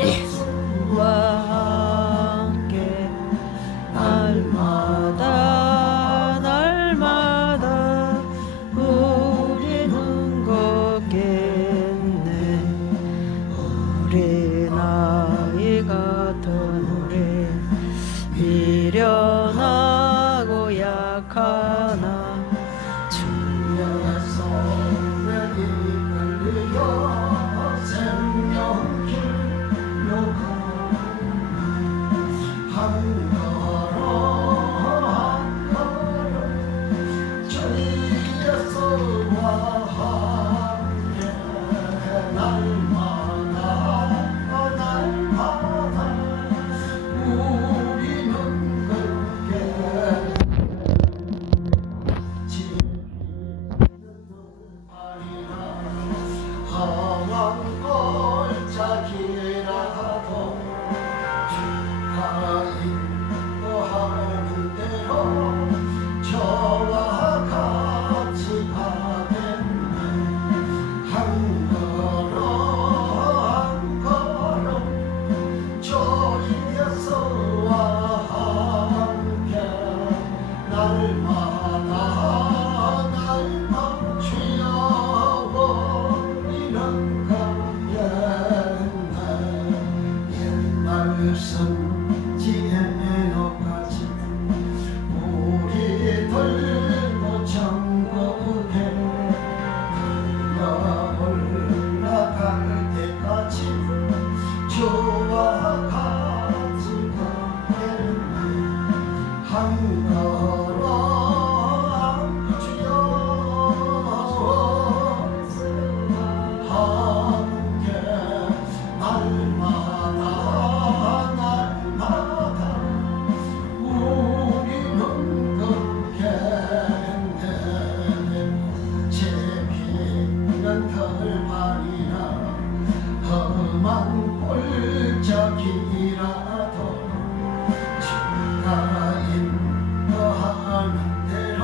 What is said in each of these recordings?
예수와 함께 날마다 날마다 우리는 걷겠네. 어린아이 같은 우리 미련하고 약하나 주의 손에 이끌려 생명길로 한 걸음 한 걸음 저 예수와 함께 날마다 날마다 우리는 걷게 험한 골짜기라도 주가 인도하는 대로 저와 같이 가겠네. 한 걸음 한 걸음 저 예수와 함께 날마다 주여 우리는 가겠네. 옛날 성지에 놓가지 우리 들고 천국에 올라갈 때까지 주와 같이 가겠네. 한 걸음 주여 함께 날마다 날마다 우리는 걷겠네. 제비는 털발이나 험한 골짜기라도 주가 인도하는 대로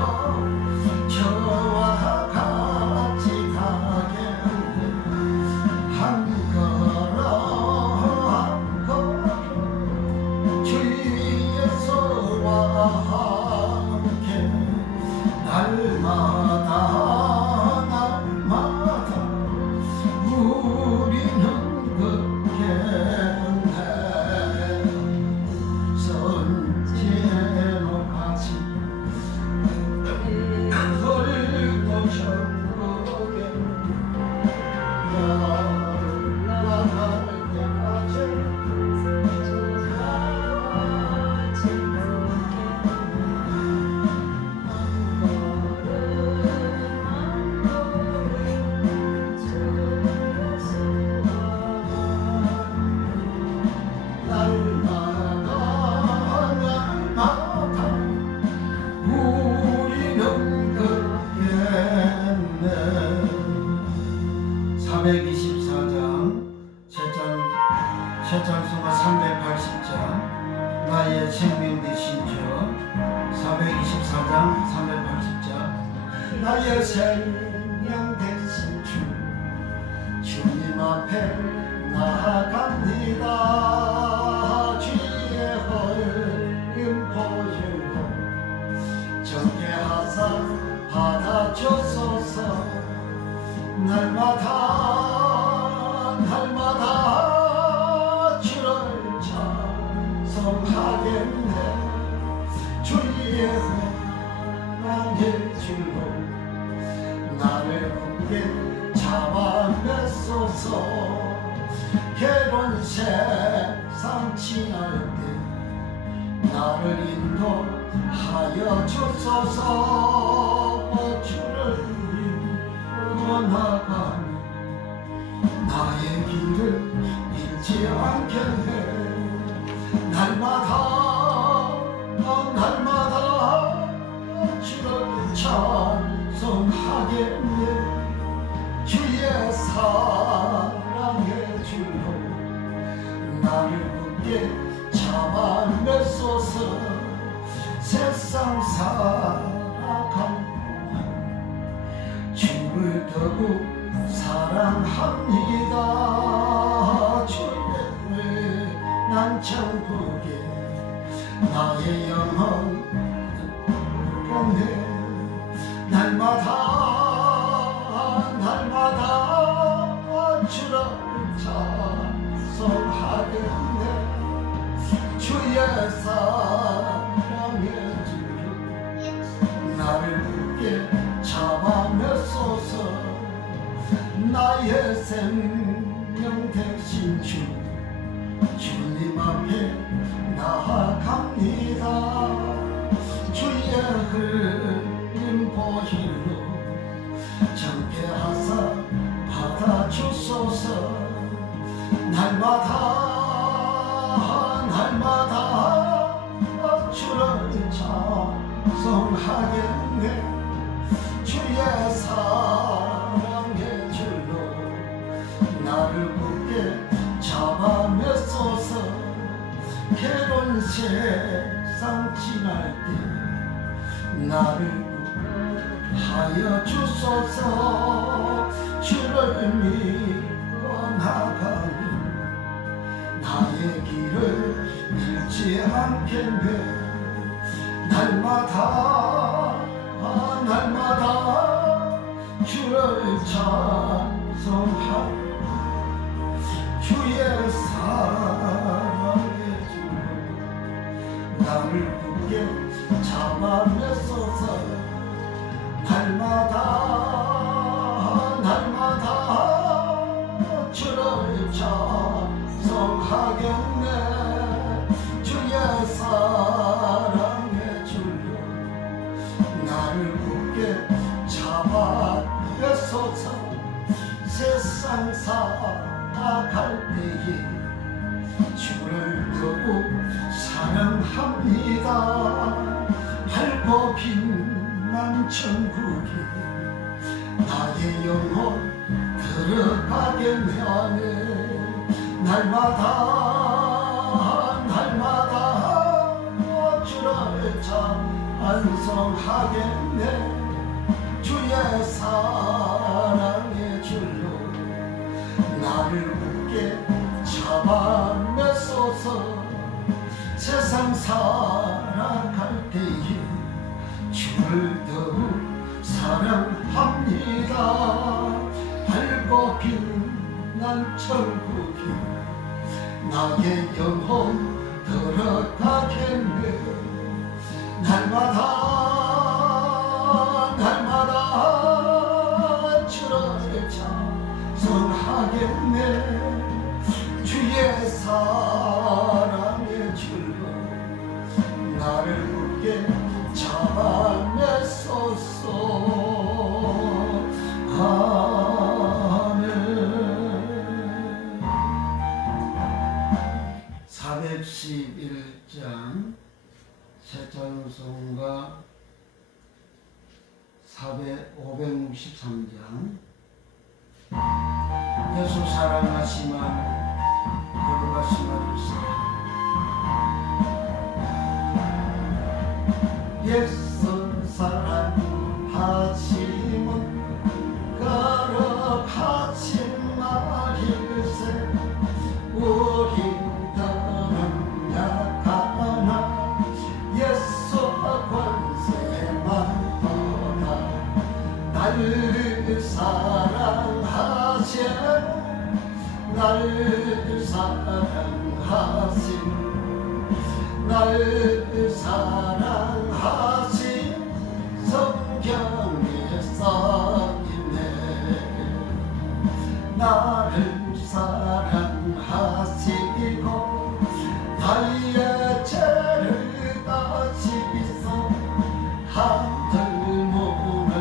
저와 같이 가겠네. 한 걸음 한 걸음 주 예수와 함께 날마다 날마다 우리는 걷겠네. 선지에 놓가지 돌고 천국에 올라갈 때까지 날마다 날마다 우리는 걷겠네. 424장 셋장수가 380장 나의 생명 되신 주. 424장 380장 나의 생명 되신 주 주님 앞에 나아갑니다. 주의 허름 보이고 정죄하사 받아주소서. 날마다 날마다 주를 찬송하겠네. 주의 사랑의 줄로 나를 굳게 잡아 맺소서. 괴로운 세상 지날 때 나를 인도하여 주소서. 주를 믿고 나가니 나의 길을 잃지 않겠네. 날마다 날마다 주를 찬송하겠네. 주의 사랑의 줄로 나를 굳게 잡아 맺소서. 세상 살아갈 동안 주를 더욱 사랑합니다. 나의 영혼 건네 날마다 주를 찬송하겠네 주의 사랑의 주를 나를 굳게 잡아매소서 나의 생명 대신 주님 앞에 나아갑니다 주의 흘린 보혈로 정죄하사 받아주소서 날마다 주를 찬송하겠네 주의 사랑의 줄로 나를 굳게 잡아매소서 괴로운 세상 지날 때 나를 하여 주소서 주를 믿고 나가니 나의 길을 잃지 않겠네 날마다 주를 찬송하며 주의 사랑의 주로 나를 굳게 잡아매소서 날마다 주를 찬송하겠네 주의 사랑의 줄로 나를 굳게 잡아매소서 세상 살아갈 때에 주를 더욱 사랑합니다 밝고 빛난 천국에 나의 영혼 들어가겠네 날마다 주를 찬송하겠네 주의 사랑의 줄로 나를 굳게 잡아매소서 세상 살아갈 때에 주를 더욱 사랑합니다 밝고 빛난 천국에 나의 영혼 들어가겠네 날마다 주를 찬송하겠네 주의 사랑의 줄로 나를 굳게 잡아매소서 아멘 411장 새찬송가 563장 예수 사랑하시면 거룩하시면 예수 사랑하시면 거룩하신 말일세 우리들은 약하나 예수 권세만 보다 나를 사랑하신 성경에 써있네 나를 사랑하시고 나의 죄를 다시소 하늘 문을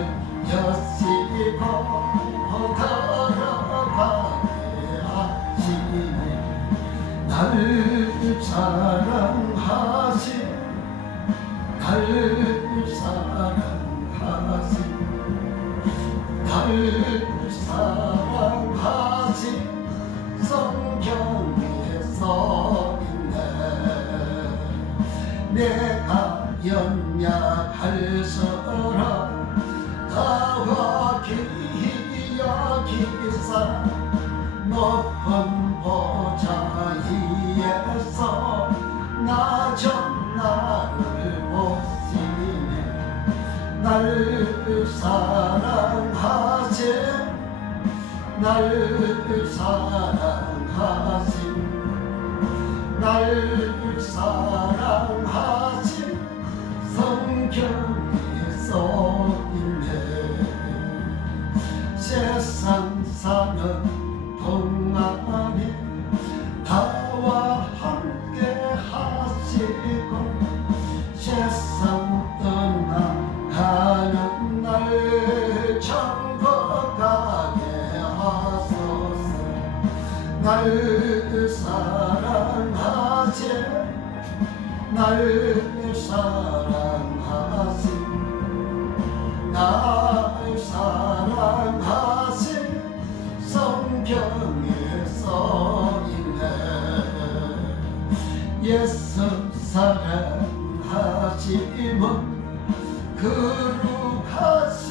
여시고 들어가게 하시니 나를 사랑하신 성경에 써있네 내가 연약할수록 나와 귀히 여기사 높은 보좌 위에서 나 좀 사랑하신 날 사랑하신 날 사랑하신 성경에 써있네. 세상 사는 동안에 나와 함께 하시고 세상 떠나가는 날 천국 가게 하소서. 날 사랑하신 날 사랑하신 날 사랑하신 성경에 써있네. 예수 사랑하시면 거룩하신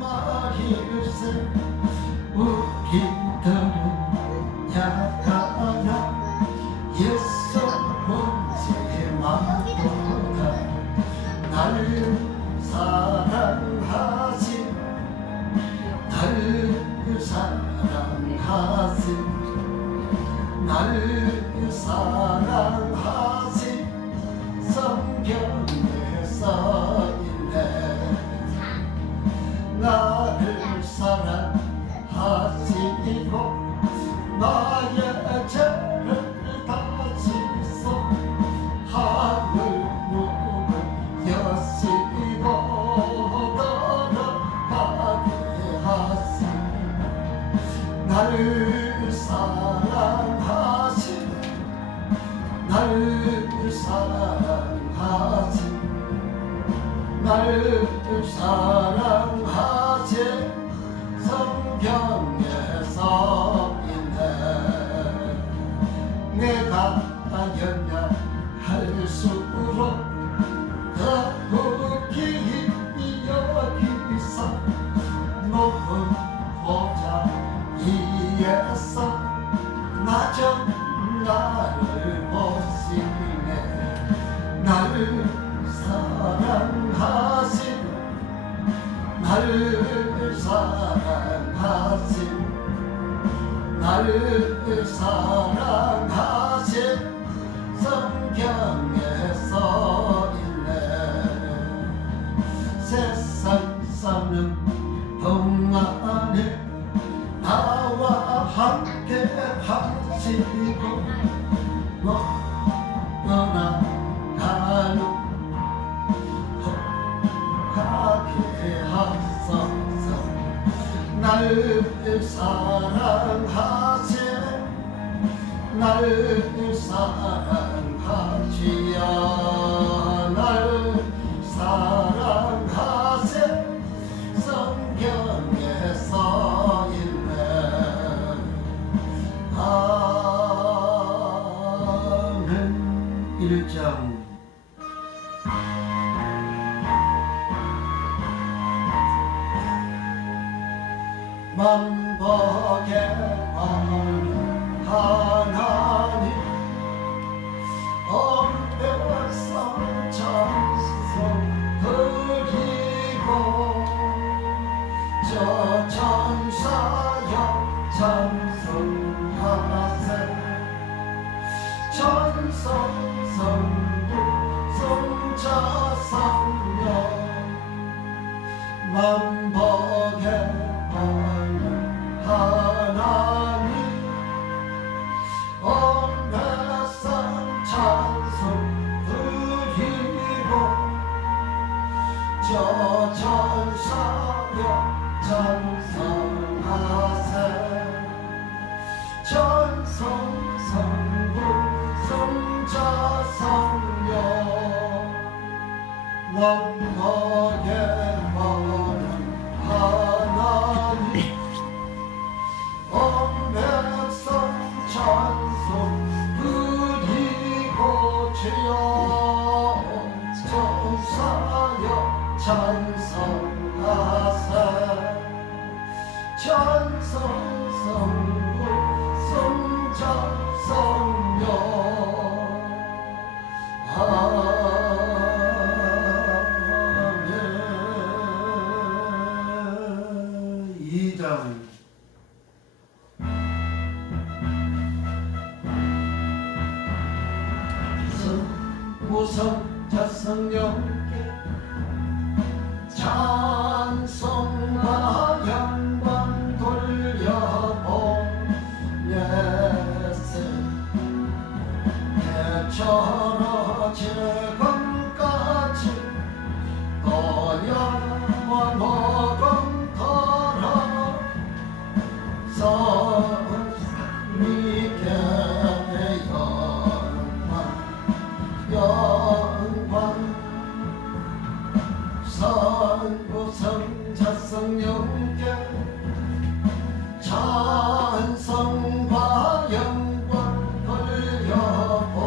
말일세. 우리들은 약하나 예수 문제만보다 날 사랑하신 날 사랑하신 날 사랑하신 성경에 써있네. 나를 사랑하시고 나의 죄를 다 씻어 하늘 문을 여시고 걸어가게 하시. 날 사랑하신 날 사랑하신 날 사랑하신 성경에 써있네. 내가 연약할수록 더욱이 여기서 높은 보좌 위에서 낮은 나를 보시네. 나를 사랑하신 날 사랑하신 날 사랑하신 성경에 써있네. 세상 사는 동안에 나와 함께 하시고 떠나가는 가게 하소서. 날 사랑하신 날 사랑하시야 날 사랑하신 성경에 써있네. 아멘. 1장 만복의 하나님 온 백성 찬송 드리고 저 천사여 찬송하세. 천성 성부 성자 성령 만복의 하나님 온 백성 찬송 드리고 저 천사여 찬송하세. 천성 성부 성자 성령 만복의 하나님 온 백성 찬송 드리고 주여 천사여 찬송하세. 천성 성부 성자 성령 아멘. 성부성자 성령께 찬송과 영광 돌려보내세 해처럼 지금까지 또 영원토록 선미께 영광 성부성자 성령께 찬송과 영광 돌려보내세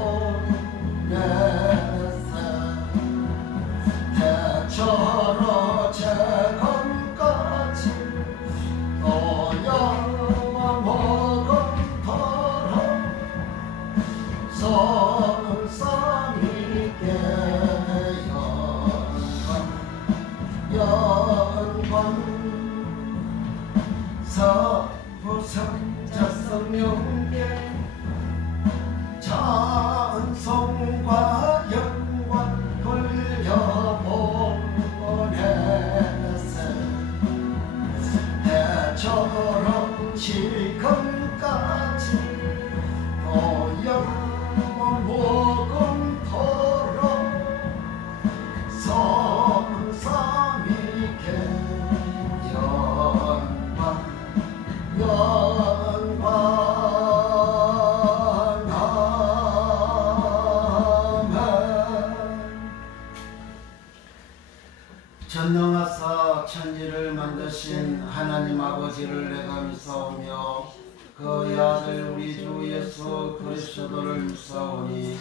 대처로 재건까지 또 영원토록 성삼위께 영광 성부성자 성령께 찬송과 영광 돌려보내세 대처럼 지금까지 또 영원토록 성삼위께 영광 아멘. 전능하사 천지를 만드신 하나님 아버지를 내가 믿사오며 그의 아들 우리 주 예수 그리스도를 믿사오니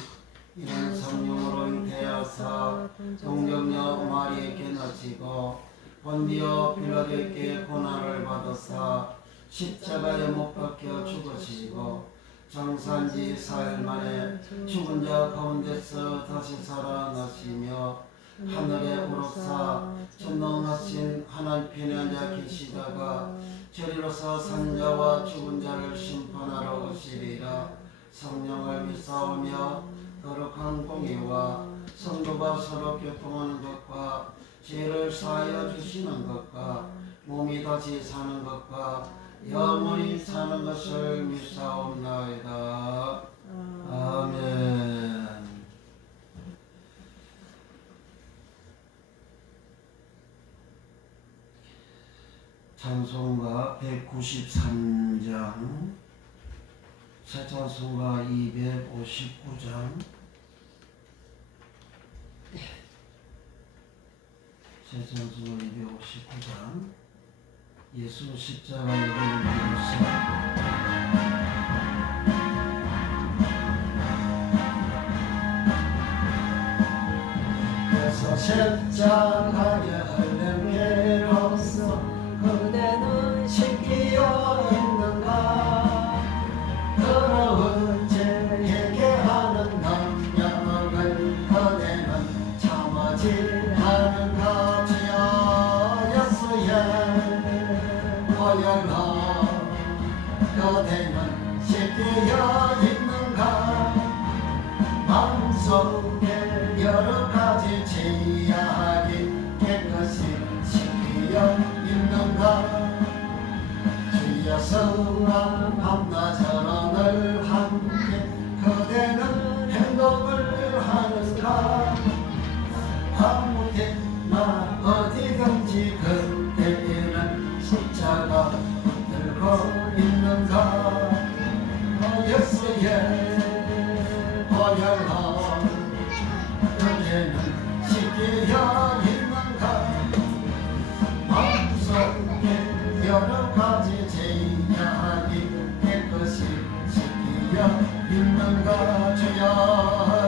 이는 성령으로 잉태하사 동정녀 마리에게 낳으시고 본디오 빌라도에게 고난을 받으사 십자가에 못 박혀 죽으시고 장사한지 4일 만에 죽은 자 가운데서 다시 살아나시며 하늘에 오르사 전능하신 하나님 편에 앉아 계시다가 저리로서 산자와 죽은 자를 심판하러 오시리라. 성령을 믿사오며 거룩한 공의와 성도가 서로 교통하는 것과 죄를 사하여 주시는 것과 몸이 다시 사는 것과 영원히 사는 것을 믿사옵나이다. 아멘. 찬송가 193장, 새 찬송가 259장, 새 찬송가 259장, 예수 십자가의 이름을 믿으사 그래서 십자가에 흘린 피로써 그대는 씻기어 있는가. 더러운 죄 회개하는 능력을 그대는 참아지 않은가. 주여 예수의 보혈로 그대는 씻기어 있는가. 마음속에 여러 가지 죄악이 깨끗이 씻기어 있는가. 주여 성한 밤낮으로 늘 함께 그대는 행동을 하는가. 아무 때나 어디든지 그대는 십자가 붙들고 있는가. 예수의 보혈로 그대는 씻기어 있는가. 마음속에 여러 가지 죄악이 깨끗이 씻기어 있는가. 주여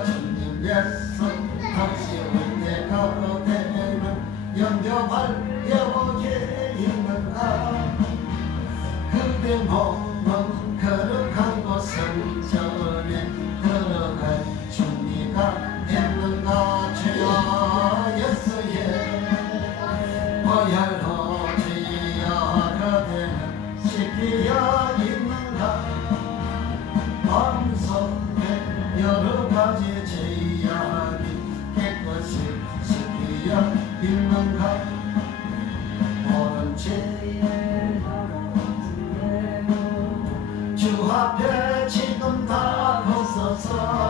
주님 예수 다시 올 때가 그대는 영접하려게 있는가. 그대 몸은 거룩한 곳은 전에 들어갈 준비가 됐는가. 주여 예수의 보혈로 주여 그대는 씻기어 있는가. 마음속에 여러 가지 죄악이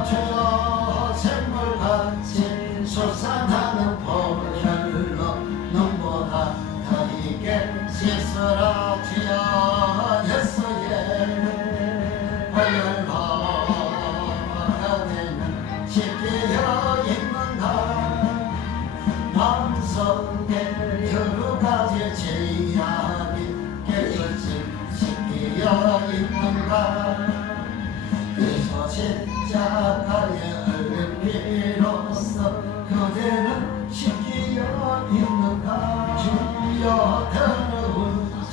주여 샘물같이 솟아나는 보혈로 눈보다 더 있게 씻으라 주여 예수의 보혈로 내는 씻기어 있는가 마음속에 여러 가지 죄악이 깨끗이 씻기어 있는가 그래서 십자가에 흘린 피로써 그대는 씻기어 있는가 주여 더러운 죄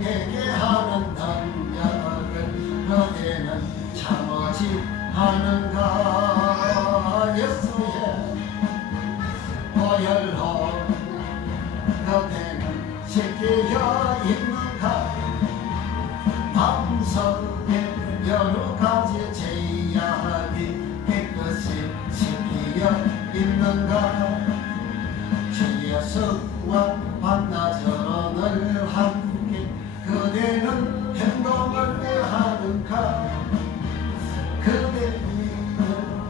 회개하는 능력을 그대는 참으지 하는가 예수의 보혈로 그대는 씻기어 있는가 마음속에 여러 가지 죄악이 깨끗이 씻기어 있는가 주 예수와 반나절은 늘 함께 그대는 행동을 왜 하는가 그대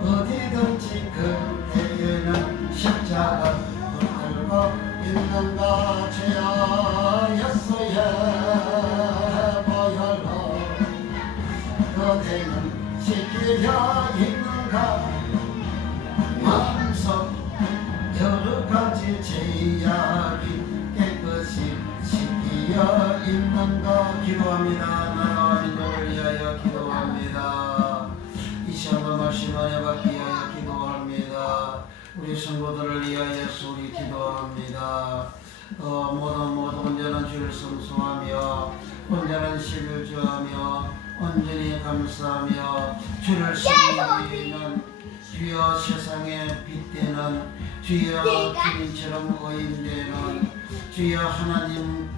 어디든지 그대는 십자가 붙들고 있는가 주여 예수의 보혈로 그대는 씻기어 있는가 마음속 여러 가지 죄악이 깨끗이 씻기어 있는가 기도합니다. 나라와 민족을 위하여 기도합니다. 이 시간도 말씀 안에 받기 위하여 기도합니다. 우리 성도들을 위하여 우리 기도합니다. 모두 온전한 주를 성수하며 온전한 시를 주하며 온전히 감사하며 주를 섬기는 주여 세상에 빛되는 주여 주님처럼 의인되는 주여 하나님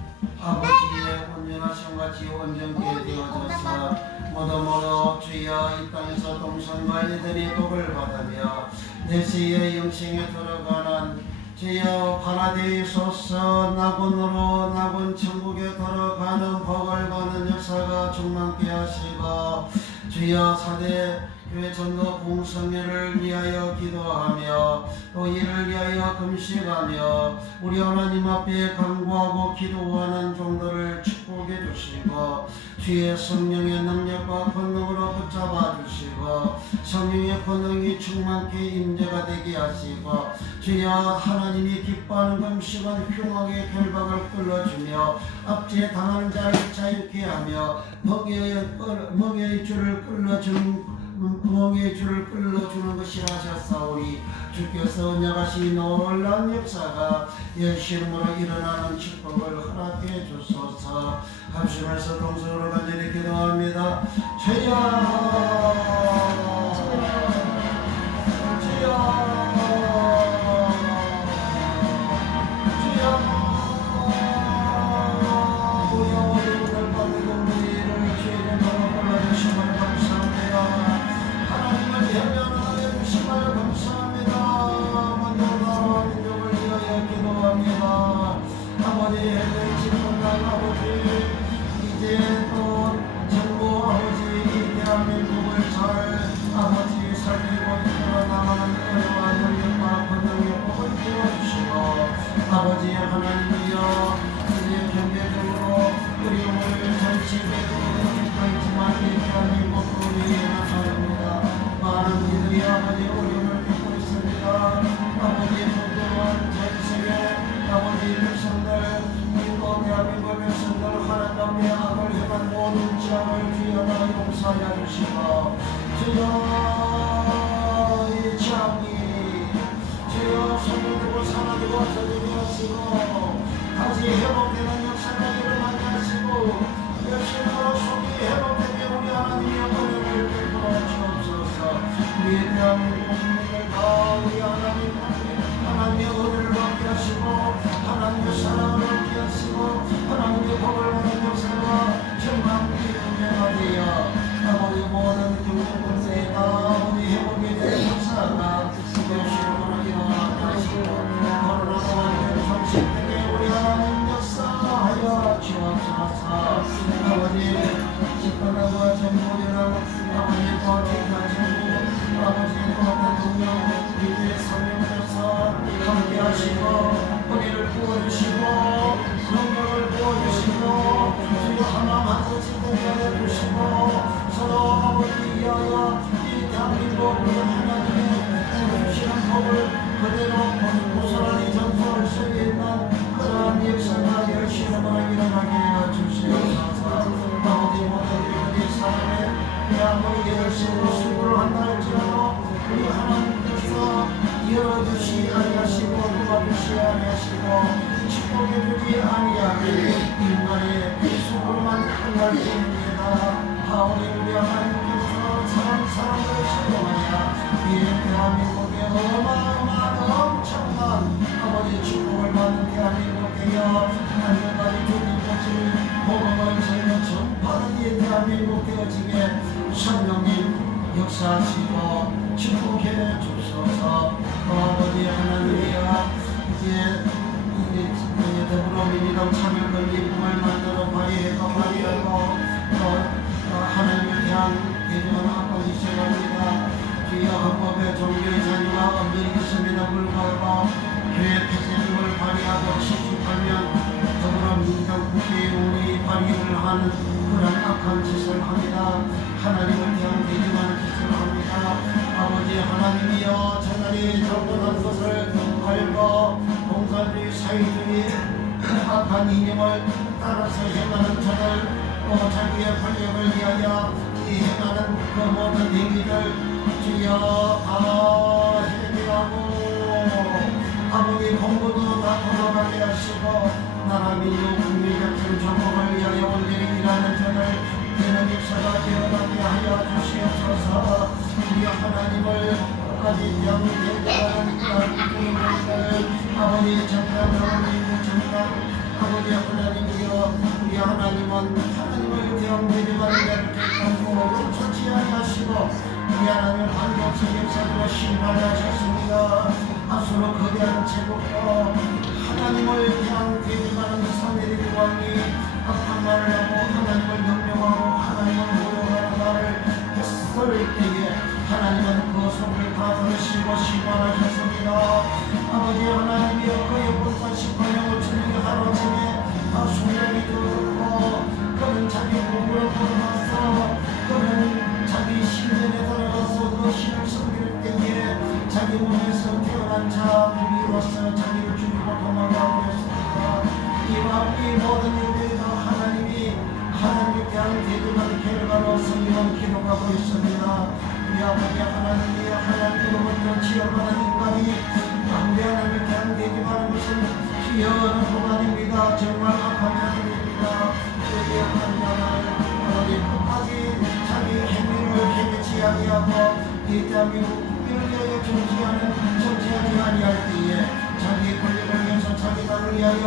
아버지의 온전하심과 지 온전케 되어져서 모두 주여 이 땅에서 동성과 이들이 복을 받으며 내세의 영생에 들어가는 주여 파라데이소서 낙원으로 낙원 천국에 들어가는 복을 받는 역사가 충만케 하시고 주여 사대 교회 전도 공성회를 위하여 기도하며 또 이를 위하여 금식하며 우리 하나님 앞에 간구하고 기도하는 종들을 축복해 주시고 주의 성령의 능력과 권능으로 붙잡아 주시고 성령의 권능이 충만케 임재가 되게 하시고 주여 하나님이 기뻐하는 금식은 흉악의 결박을 끌어주며 압제에 당하는 자를 자유케 하며 멍에의 줄을 끌어주는 것이라 하셨사오니 주께서 언약하신 놀라운 역사가 열심으로 일어나는 축복을 허락해 주소서. 합심해서 동성으로 간절히 기도합니다. 주여 아버지 하나님이여 이제 경제적으로 어려움을 절치되고 있지만 이 대한민국 우리의 나라입니다. 많은 이들이 아버지 어려움을 겪고 있습니다. 아버지 부끄러운 전 세계 아버지 백성들 그리고 대한민국 백성들 하나님 앞에 악을 행한 모든 죄악을 주여 다 용서하여 주시고 주여 이 죄악이 주여 소멸되고 사라지고 저주되어 하시고 다시 회복되는 역사가 일어나게 하시고 열심으로 속이 회복되게 우리 하나님의 은혜를 베풀어 주옵소서. 우리 대한민국 국민을 다 우리 하나님 하나님의 은혜를 받게 하시고 하나님의 사랑을 얻게 하시고 하나님의 복을 받는 역사가 정말 은혜가 되어 아버지 모든 경제권세에 다 우리 회복에 대한 역사가 열심으로 일어나게 하시고 코로나로 완전히 정식되게 우리 하나님 역사하여 주옵소서. 아버지 집권하고 전부이랑 아버지 거룩한 전부 아버지 또 어떤 동력 우리들의 성령으로서 함께 하시고 은혜를 부어주시고 능력을 부어주시고 주여 하나님 아버지 공경해 주시고 서로 아버지 위하여 이 대한민국 하나님의 주시는 법을 그대로 고스란히 전수할 수 있는 그러한 역사가 열심으로 일어나게 하여 주시옵소서. 아버지 모든 우리 사람의 아버지 열심으로 수고를 한다 할지라도 우리 하나님께서 열어주시 아니하시고 도와주시 아니하시고 축복해주지 아니하게 인간의 수고로만 끝날 뿐입니다. 하오니 우리 하나님께서 사람을 사용하여 이 대한민국의 어마어마한 엄청난 아버지 축복을 받는 대한민국 되어 하늘까지 주님 것을 복음을 전혀 전파하는 이 대한민국 되어지게 성령님 역사하시고 축복해 주소서. 아버지 하나님이여 이제 더불어민주당 참여권리금을 만들어 발의하고 하나님을 향한 대중은 앞까지 시작합니다. 주여 헌법의 종교의 자유가 엄연히 있음에도 불구하고 교회 폐쇄금을 발의하고 78년 더불어민주당 국회의원이 발의를 하는 그런 악한 짓을 합니다. 하나님을 향한 대중하는 짓을 합니다. 아버지 하나님이여 저날이 잘못한 것을 알고 공산주의 사회주의 악한 이념을 따라서 행하는 저들 자기의 권력을 위하여 이 행하는 그 모든 행위를 주여 다 해결하고 아버지 공부도 다 돌아가게 하시고 나라 민족 국민 같은 정복을 위하여 온전히 일하는 저들 되는 역사가 일어나게 하여 주시옵소서. 우리 하나님을 끝까지 영대하는 그런 주님들 아버지 정당하는 정당 아버지 하나님이여 우리 하나님은 하나님을 대형대중하는 자를 택하고 용서치 아니하시고 우리 하나님은 반격성 역사로 심판하셨습니다. 앞으로 거대한 제국도 하나님을 대한 대중하는 사내들의 왕이 악한 말을 하고 하나님을 명령하고 하나님을 모욕하는 말을 했을 때에 하나님은 그 속을 다 들으시고 심판하셨습니다. 아버지 하나님이여 그의 불과 18년 5천년이 하루아침에 순간이 들었고 그는 자기 공부를 돌아가서 그는 자기 신전에 돌아가서 그 신을 섬길 때에 자기 몸에서 태어난 자 누리로서 자기를 죽이고 도망가고 했습니다. 이 모든 일들이 다 하나님이 하나님께 대한 대중한 결과로 성경은 기록하고 있습니다. 우리 아버지 하나님이 하나님으로부터 지어받은 인간이 남대 하나님께 대한 대중하는 것은 기여하는 도관입니다. 정말 악한 자들입니다. 여기 악한 자를 아버지 끝까지 자기 행위를 해결치 아니하고 이 대한민국 국민을 위하여 정치하지 아니할 때에 자기 권력을 위해서 자기 당을 위하여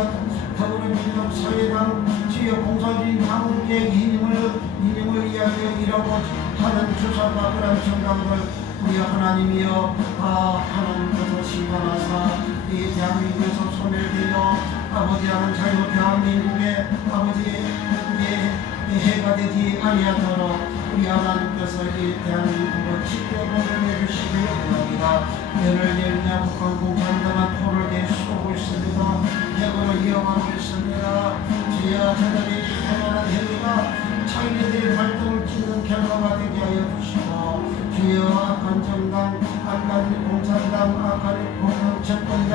더불어민주당 사회당 주요 공산주의 당의 이념을 위하여 일하고 하는 주사과 그런 정당들 우리 하나님이여 하나님께서 심판하사 이 대한민국에서 손을 들여 아버지 하는 자유 대한민국의 아버지 해가 되지 아니하도록 우리 하나님께서 이 대한민국을 지켜보게 해주시기 원합니다. 예를 들면 북한 공산당한 포를 계속하고 있습니다. 핵으로 이용하고 있습니다. 주여 저들이 행하는 행위가 자기네들의 활동을 찍는 결과가 되게 하여 주시고 주여 악한 정당, 악한 공산당, 악한 공산 정권들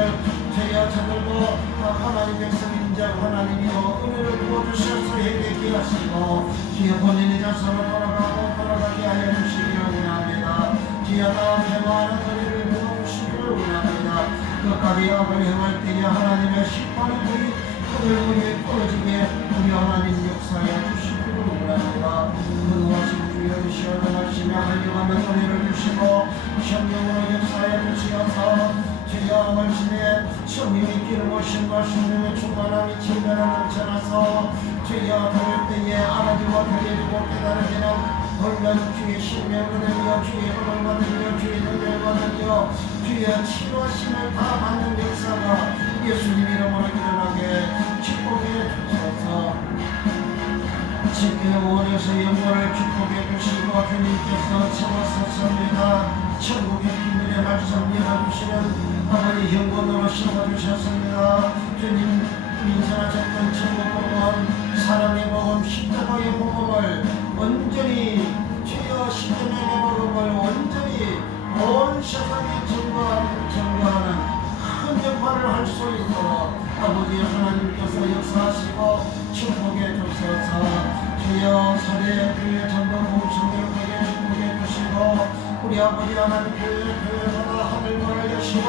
주여 저들도 하나님 백성인자 하나님이여 은혜를 부어주셔서 해결하게 하시고 주여 본인의 자손으로 돌아가게 하여 주시기를 원합니다. 주여 다 평화하는 은혜를 부어주시기를 원합니다. 끝까지 악을 행할 때에 하나님의 심판의 불이 그들 위에 꺼지게 우리 하나님 역사해 주시기를 원합니다. 근호하신 주여 시원하시며 하려하는 은혜를 주시고 성령으로 역사해 주시어서 주여 말씀에 성령의 길을 오심과 성령의 충만함이 진면을 넘쳐나서 주여 들을 때에 알아지고 들리고 깨달아지는 물론 주의 신명을 내며 주의 은을 받으며 주의 능력을 받으며 주의 치료하심을 다 받는 역사가 예수님 이름으로 일어나게 축복해 주소서. 지켜원에서 영광을 축복해 주시고 주님께서 채워서습니다. 천국의 비밀의 말씀 열어주시는 아버지 영광으로 심어주셨습니다. 주님 인생하셨던 천국 복음, 사랑의 복음, 십자가의 복음을 온전히 주여 십자가의 복음을 온전히 온 세상에 증거하는 큰 역할을 할 수 있도록 아버지 하나님께서 역사하시고 축복해 주셔서 주여 사대 교회 전도 공성교회에 축복해 주시고 우리 아버지 하나님 교회마다 하늘문을 여시고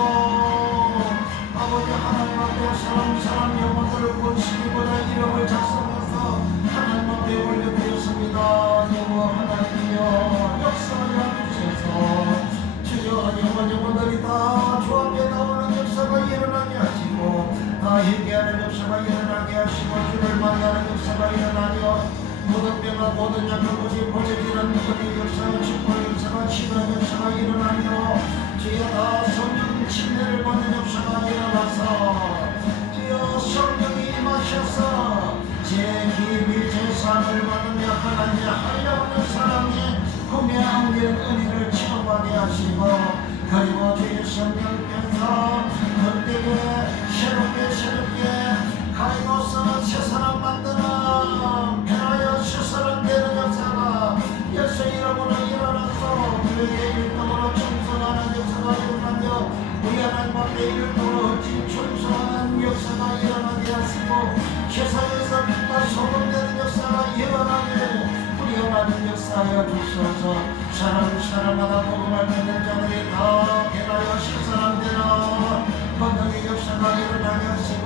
아버지 하나님 앞에 사람 영혼들을 구원시키고자 이름을 작성해서 하나님 앞에 올려드렸습니다. 여호와 하나님이여 역사하여 주셔서 주여 영혼들이 다 주 앞에 나오는 역사가 일어나게 하시고 다 회개하는 역사가 일어나게 하시고 주를 만나는 역사가 일어나며 모든 병과 모든 약한 것이 고쳐지는 모든 역사와 축복 역사가 치유하는 역사가 일어나며 주여 다 성령 침례를 받는 역사가 일어나서 주여 성령이 임하셔서 제2의 제3을 받으며 하나님의 하려는 사람이 꿈에 안기는 은혜를 체험하게 하시고 그리고 주의 성령께서 그때에 새롭게 가이로서 새 사람 만드는 변하여 새 사람 되는 역사가 예수 이름으로 일어나서 그에게 일동으로 청소하는 역사가 일어나며 우리 하나님 앞에 일동으로 진충성하는 역사가 일어나게 하시고 세상에서 빛과 소금 되는 역사가 일어나게 우리 하나님 역사하여 주셔서 사람마다 복음을 듣는 자들이 다 변하여 실사람 되나 건강의 역사가 일어나게 하시고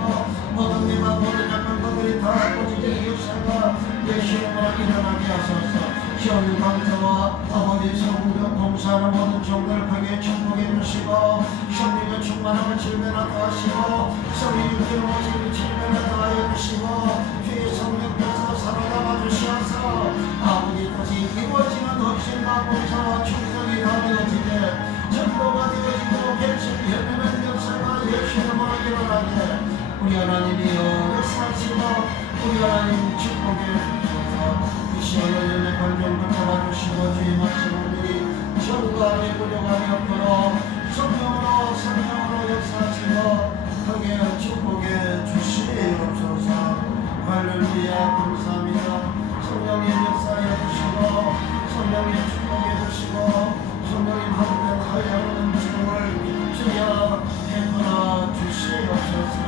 모든 데만 모든 약한 것들이 다 고치는 역사가 예수님으로 일어나게 하소서. 시험의 강사와 아버지 성령 봉사하는 모든 종들 크게 축복해 주시고 성령의 충만함을 질면하게 하시고 성령의 기름을 질면하게 하여 주시고 주의 성령께서 살아남아 주시어서 아버지 뜻이 이루어지는 혁신과 봉사와 충성이 다 되어지게 전도가 되어지고 결실이 열매는 역사가 예수님으로 일어나게 우리 하나님이여 역사하시고 우리 하나님 축복해 주셔서 이 시간에 연애 관점 붙잡아주시고 주의 말씀을 전과함에 부족함이 없도록 성령으로 역사하시고 크게 축복해 주시옵소서. 할렐루야 감사합니다. 성령님 역사해 주시고 성령님 축복해 주시고 성령님 하늘에 하여는 증을 주여 베풀어 주시옵소서.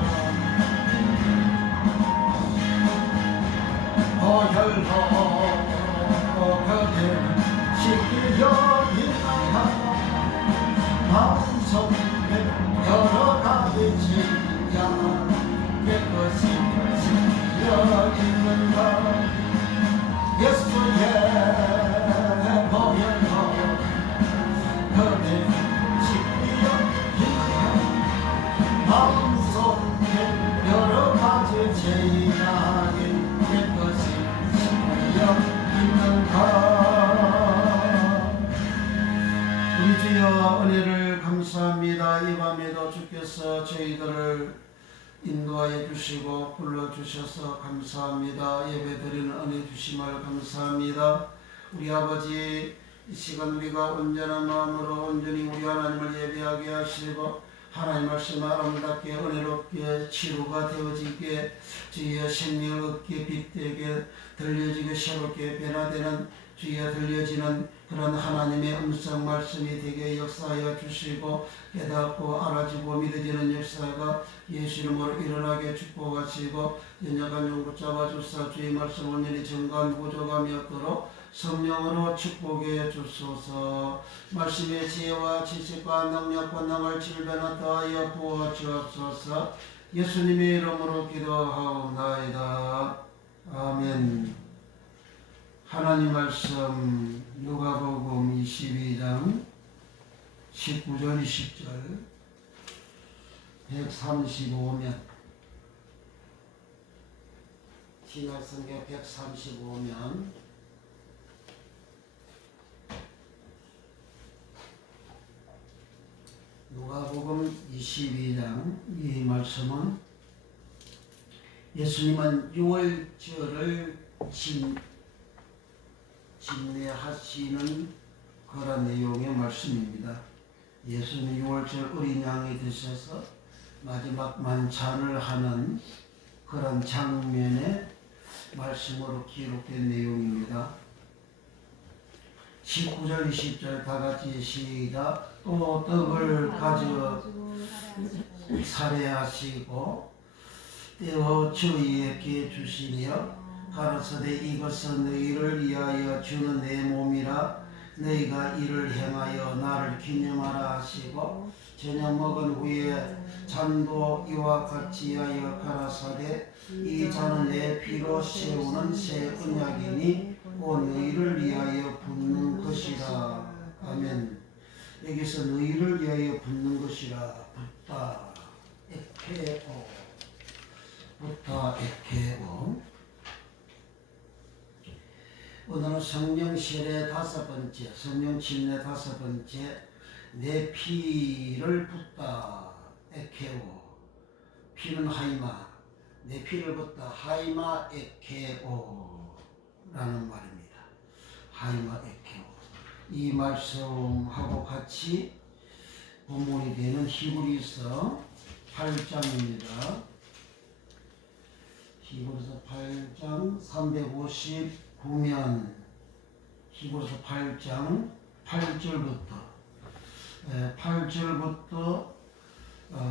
그대 지키려 인하여 마음속에 여러 가지 지야 깨끗이 지키려 있는가 예수의 보혈로 그대 지키려 인하여 마음속에 여러 가지 지야 깨끗이 우리 주여 은혜를 감사합니다. 이 밤에도 주께서 저희들을 인도하여 주시고 불러주셔서 감사합니다. 예배드리는 은혜 주심을 감사합니다. 우리 아버지 이 시간 우리가 온전한 마음으로 온전히 우리 하나님을 예배하게 하시고 하나님 말씀 아름답게 은혜롭게 치유가 되어지게 주의 생명을 얻게 빛되게 들려지게 새롭게 변화되는 주의 들려지는 그런 하나님의 음성 말씀이 되게 역사하여 주시고 깨닫고 알아지고 믿어지는 역사가 예수 이름으로 일어나게 축복하시고 연약한 용 붙잡아 주사 주의 말씀 온전히 정감 부족함이 없도록 성령으로 축복해 주소서. 말씀의 지혜와 지식과 능력 권능을 질변을 더하여 부어 주옵소서. 예수님의 이름으로 기도하옵나이다. 아멘. 하나님 말씀 누가복음 22장 19절 20절 135면 신약성경 135면 누가복음 22장 이 말씀은 예수님은 6월절을 진례하시는 그런 내용의 말씀입니다. 예수님 6월절 어린 양이 되셔서 마지막 만찬을 하는 그런 장면의 말씀으로 기록된 내용입니다. 19절 20절 다 같이 시작. 또 떡을 가져 살해하시고 떼어 저희에게 주시며 가로사대 이것은 너희를 위하여 주는 내 몸이라 너희가 이를 행하여 나를 기념하라 하시고 저녁 먹은 후에 잔도 이와 같이 하여 가라사대 이 잔은 내 피로 세우는 새 언약이니 곧 너희를 위하여 붓는 것이라. 아멘. 여기서 너희를 위하여 붓는 것이라. 붓다 에케오, 붓다 에케오. 오늘은 성령 세례 5번째, 성령 침례 5번째, 내 피를 붓다 에케오. 피는 하이마, 내 피를 붓다 하이마 에케오 라는 말입니다. 하이마 에케오. 이 말씀하고 같이 본문이 되는 히브리서 8장입니다. 히브리서 8장 359면 히브리서 8장 8절부터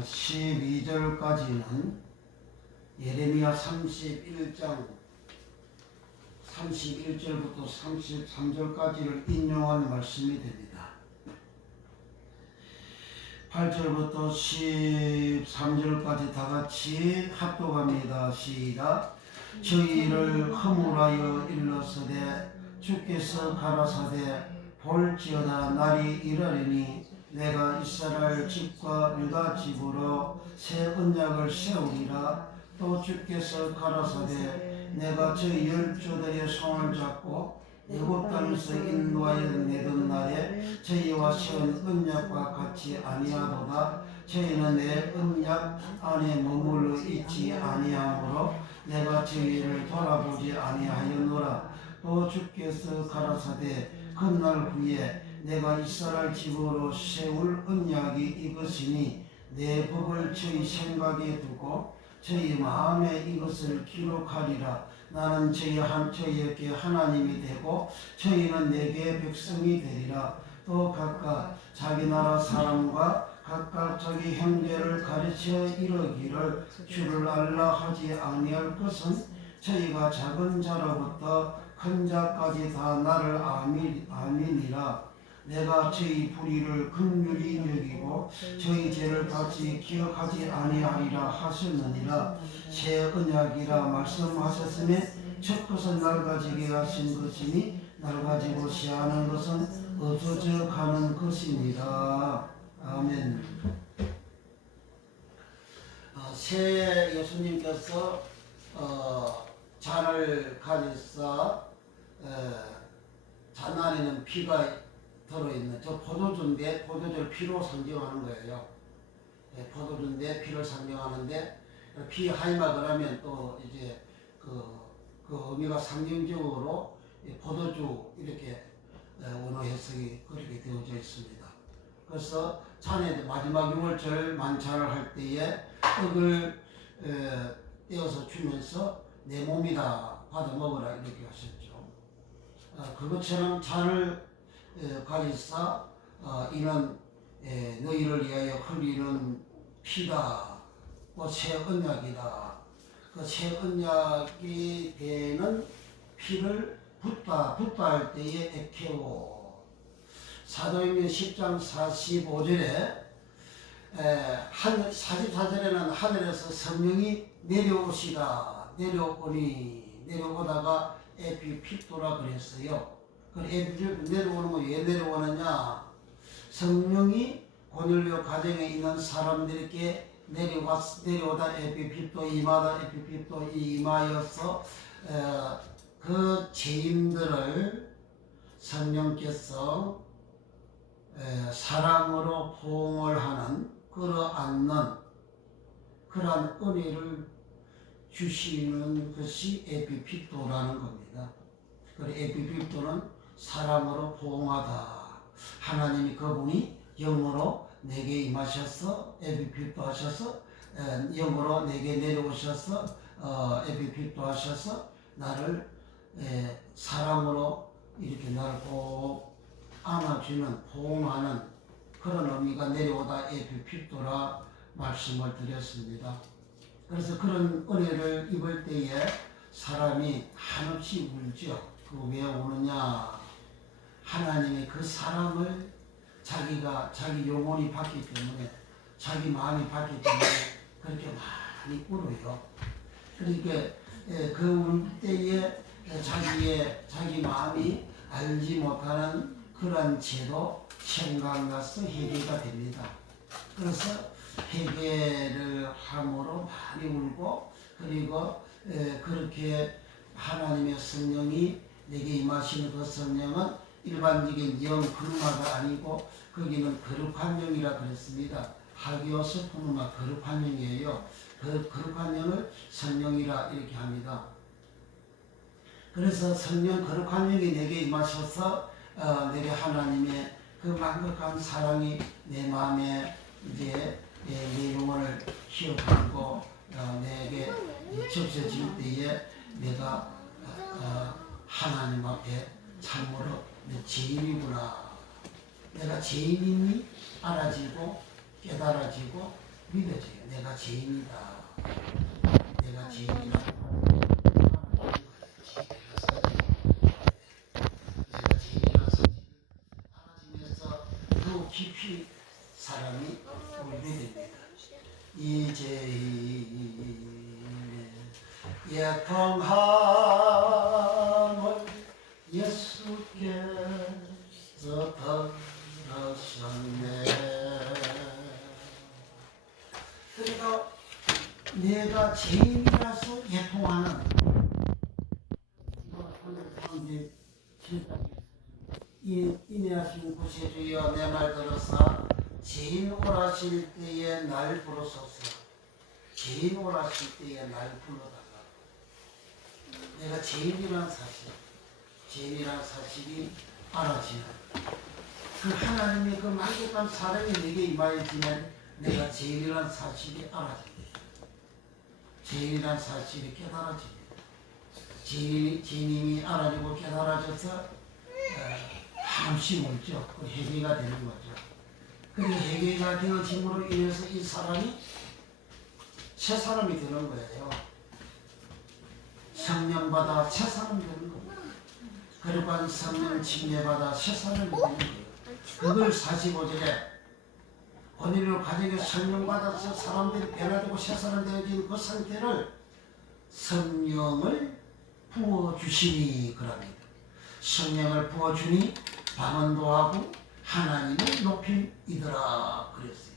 12절까지는 예레미야 31장 31절부터 33절까지를 인용한 말씀이 됩니다. 8절부터 13절까지 다 같이 합독합니다. 시작. 저희를 허물하여 일렀으되 주께서 가라사대 볼지어다 날이 이르리니 내가 이스라엘 집과 유다 집으로 새 언약을 세우리라. 또 주께서 가라사대 내가 저희 열조들의 손을 잡고 애굽 땅에서 인도하여 내던 날에 저희와 세운 언약과 같이 아니하도다. 저희는 내 언약 안에 머물러 있지 아니하므로 내가 저희를 돌아보지 아니하였노라. 또 주께서 가라사대 그날 후에 내가 이스라엘 집으로 세울 언약이 이것이니 내 법을 저희 생각에 두고 저희 마음에 이것을 기록하리라. 나는 저희에게 하나님이 되고 저희는 내게 백성이 되리라. 또 각각 자기 나라 사람과 각각 자기 형제를 가르쳐 이르기를 주를 알라 하지 아니할 것은 저희가 작은 자로부터 큰 자까지 다 나를 아미니라. 내가 저희 불의를 긍휼히 여기고 저희 죄를 다시 기억하지 아니하리라 하셨느니라. 새 언약이라 말씀하셨으니 첫 것은 낡아지게 하신 것이니 낡아지고 시하는 것은 없어져 가는 것입니다. 아멘. 새 예수님께서 잔을 가져서 잔 안에는 피가 들어있는 저 포도주인데 포도주를 피로 상징하는 거예요. 포도주인데 피를 상징하는데 피 하이막을 하면 또 이제 그 의미가 상징적으로 포도주 이렇게 원어 해석이 그렇게 되어져 있습니다. 그래서 잔에 마지막 6월절 만찬을 할 때에 떡을 떼어서 주면서 내 몸이다 받아 먹으라 이렇게 하셨죠. 그것처럼 잔을 가리사 이는 너희를 위하여 흘리는 피다. 새 언약이다. 그 새 언약이 되는 피를 붓다 할 때에 에케오. 사도행전 10장 45절에 44절에는 하늘에서 성령이 내려오다가 에피핍도라 그랬어요. 그 에피핍 내려오는 거 왜 내려오느냐? 성령이 고넬료 가정에 있는 사람들에게 내려오다 에피핍도 임하여서 그 죄인들을 성령께서 사랑으로 포옹을 하는 끌어안는 그러한 은혜를 주시는 것이 에피핍도라는 겁니다. 그리고 에피핍도는 사랑으로 포옹하다. 하나님이 그분이 영으로 내게 임하셔서 에피필도 하셔서 영으로 내게 내려오셔서 에피필도 하셔서 나를 사랑으로 이렇게 나를 꼭 안아주는 포옹하는 그런 의미가 내려오다 에피필도라 말씀을 드렸습니다. 그래서 그런 은혜를 입을 때에 사람이 한없이 울죠. 그 왜 우느냐? 하나님이 그 사람을 자기가 자기 영혼이 받기 때문에 자기 마음이 받기 때문에 그렇게 많이 울어요. 그러니까 그 울 때에 자기 마음이 알지 못하는 그런 죄도 생각나서 회개가 됩니다. 그래서 회개를 함으로 많이 울고 그리고 그렇게 하나님의 성령이 내게 임하시는 그 성령은 일반적인 영 푸르마가 아니고 거기는 거룩한 영이라 그랬습니다. 하기오스 푸르마 거룩한 영이에요. 그 거룩한 영을 성령이라 이렇게 합니다. 그래서 성령 거룩한 영이 내게 임하셔서 내게 하나님의 그 만극한 사랑이 내 마음에 이제 내 영혼을 기억하고 내게 접셔질 때에 내가 하나님 앞에 참으로 내 죄인이구나. 내가 죄인이니 알아지고 깨달아지고 믿어져요. 내가 죄인이다. 내가 죄인이다. 내가 죄인이라는 사실을 알아지면서 더 깊이 사람이 울게 됩니다. 이 죄인의 애통함을 예수께서 들으셨네. 그러니까 내가 죄인이라서 애통하는 인내하신 구세주여 내 말 들어서 죄인 오라실 때에 날 부르소서. 죄인 오라실 때에 날 불러다가 내가 죄인이라는 사실, 죄인이라는 사실이 알아지는 그 하나님의 그 만족한 사랑이 내게 임하여지면 내가 죄인이라는 사실이 알아집니다. 죄인이라는 사실이 깨달아집니다. 죄인임이 알아지고 깨달아져서 한없이 울죠. 그 회개가 되는 거죠. 그리고 회개가 되어짐으로 인해서 이 사람이 새 사람이 되는 거예요. 성령받아 새 사람이 되는 겁니다. 그리고 성령 침례받아 새 사람이 되는 거예요. 그걸 45절에 본인의 가정에 성령받아서 사람들이 변화되고 새 사람 되어진 그 상태를 성령을 부어주시니 그럽니다. 성령을 부어주니 방언도 하고 하나님을 높임이더라 그랬어요.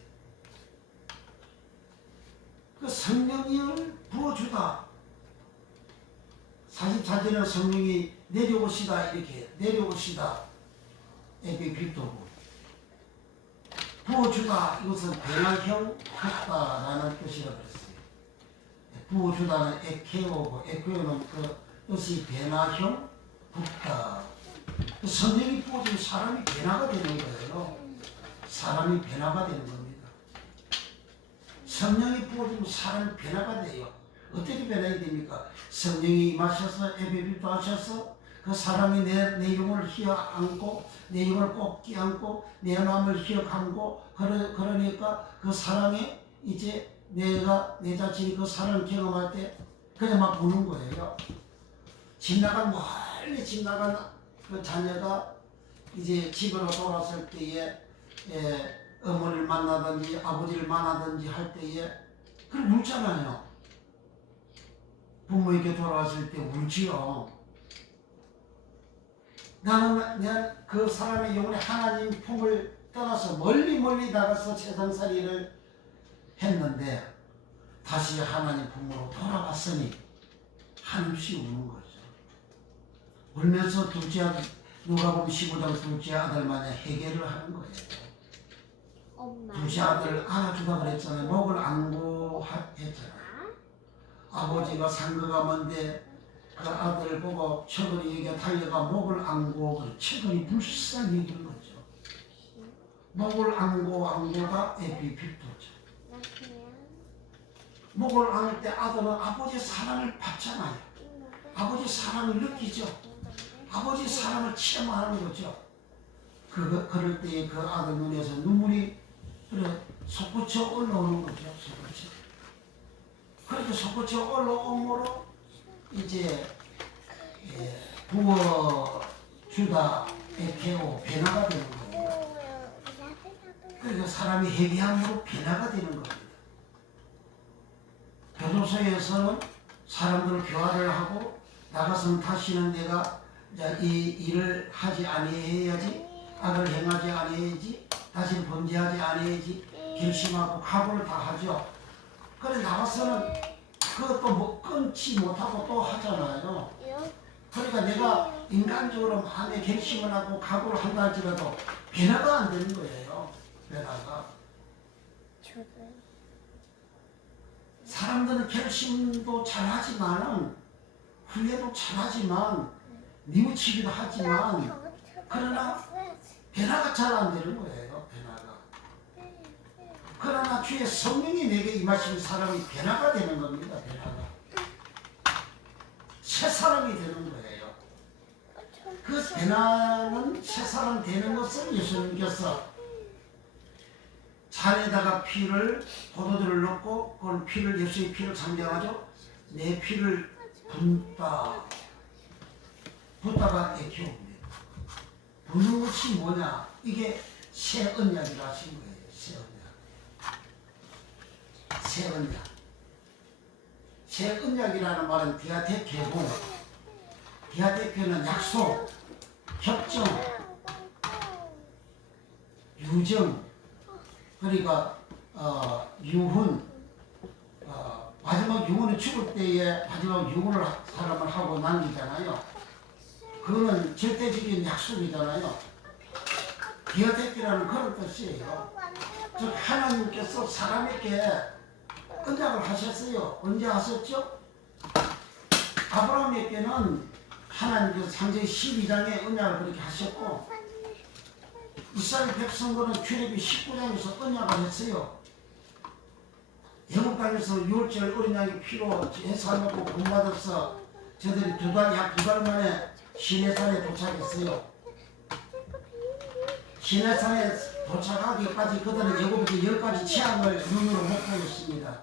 그 성령을 부어주다. 44절에 성령이 내려오시다 이렇게 내려오시다 에피필도고 부어주다 이것은 변화형 붓다라는 뜻이라 그랬어요. 부어주다는 에케오고 에케오는 그 뜻이 변화형 붓다. 성령이 부어주면 사람이 변화가 되는 거예요. 사람이 변화가 되는 겁니다. 성령이 부어주면 사람이 변화가 돼요. 어떻게 변화가 됩니까? 성령이 임하셔서 에베비도 하셔서 그 사람이 내 영혼을 휘어 안고 내 영혼을 꼭 끼안고 내 마음을 휘어 감고 그러니까 그 사랑에 이제 내가 내 자신이 그 사랑을 경험할 때 그냥 막 보는 거예요. 집 나간 멀리 집 나간 그 자녀가 이제 집으로 돌아왔을 때에 어머니를 만나든지 아버지를 만나든지 할 때에 그럼 울잖아요. 부모에게 돌아왔을 때 울지요. 나는 그 사람의 영혼에 하나님 품을 떠나서 멀리 나가서 세상살이를 했는데 다시 하나님 품으로 돌아왔으니 한없이 우는 거죠. 울면서 둘째 아들, 누가복음 15장 둘째 아들 마냥 회개를 하는 거예요. 둘째 아들 안아주다 그랬잖아요. 목을 안고 했잖아요. 아버지가 상거가 먼데 그 아들을 보고 처근이 여기에 달려가 목을 안고 처근이 불쌍히 여기는 거죠. 목을 안고가 에피핍토죠. 목을 안을 때 아들은 아버지 사랑을 받잖아요. 아버지 사랑을 느끼죠. 아버지 사랑을 체험하는 거죠. 그럴 때 그 아들 눈에서 눈물이 그래 솟구쳐 올라오는 거죠. 솟구쳐. 그렇게 솟구쳐 올라오므로 이제 부어 주다 에케오 변화가 되는 겁니다. 그러니까 사람이 회개함으로 변화가 되는 겁니다. 교도소에서는 사람들을 교화를 하고 나가서는 다시는 내가 이 일을 하지 아니해야지, 악을 행하지 아니해야지, 다시는 범죄하지 아니해야지 결심하고 각오를 다 하죠. 그래 나가서는 그것도 뭐 끊지 못하고 또 하잖아요. 그러니까 내가 인간적으로 마음에 결심을 하고 각오를 한다 할지라도 변화가 안 되는 거예요. 변화가. 사람들은 결심도 잘하지만 후회도 잘하지만 뉘우치기도 하지만 그러나 변화가 잘 안 되는 거예요. 변화가. 그러나 주의 성령이 내게 임하시는 사람이 변화가 되는 겁니다. 변화가. 새 사람이 되는 거예요. 그 변화는 새 사람 되는 것을 예수님께서 잔에다가 피를 포도주를 넣고 그걸 피를 예수의 피를 상징하죠. 내 피를 붓다가 에키옵니다. 붓는 것이 뭐냐? 이게 새 언약이라 하신 거예요. 새 언약. 새 언약. 새 언약이라는 말은 디아테케고, 디아테케는 약속, 협정, 유정, 그러니까 유훈, 마지막 유언은 죽을 때에 마지막 유언을 사람을 하고 남기잖아요. 그거는 절대적인 약속이잖아요. 디아테키라는 그런 뜻이에요. 즉 하나님께서 사람에게 언약을 하셨어요. 언제 하셨죠? 아브라함에게는 하나님께서 창세기 12장에 언약을 그렇게 하셨고 이스라엘 백성들은 출애굽기 19장에서 언약을 했어요. 영국 땅에서 유월절 어린 양의 피로 제사하고 구원받아서 저들이 약 두 달 만에 시내산에 도착했어요. 시내산에 도착하기까지 그들은 애굽에서 10가지 재앙을 눈으로 못 보였습니다.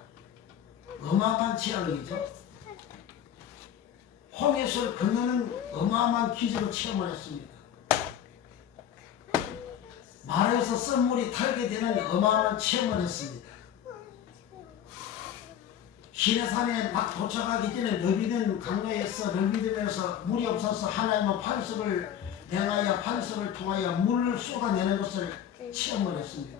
어마어마한 재앙이죠. 홍해수를 건너는 어마어마한 기적을 체험을 했습니다. 마라에서 썰물이 탈게 되는 어마어마한 체험을 했습니다. 시내산에 막 도착하기 전에 르비든 강가에서 르비든에서 물이 없어서 하나님은 반석을 행하여 반석을 통하여 물을 쏟아내는 것을 체험을 했습니다.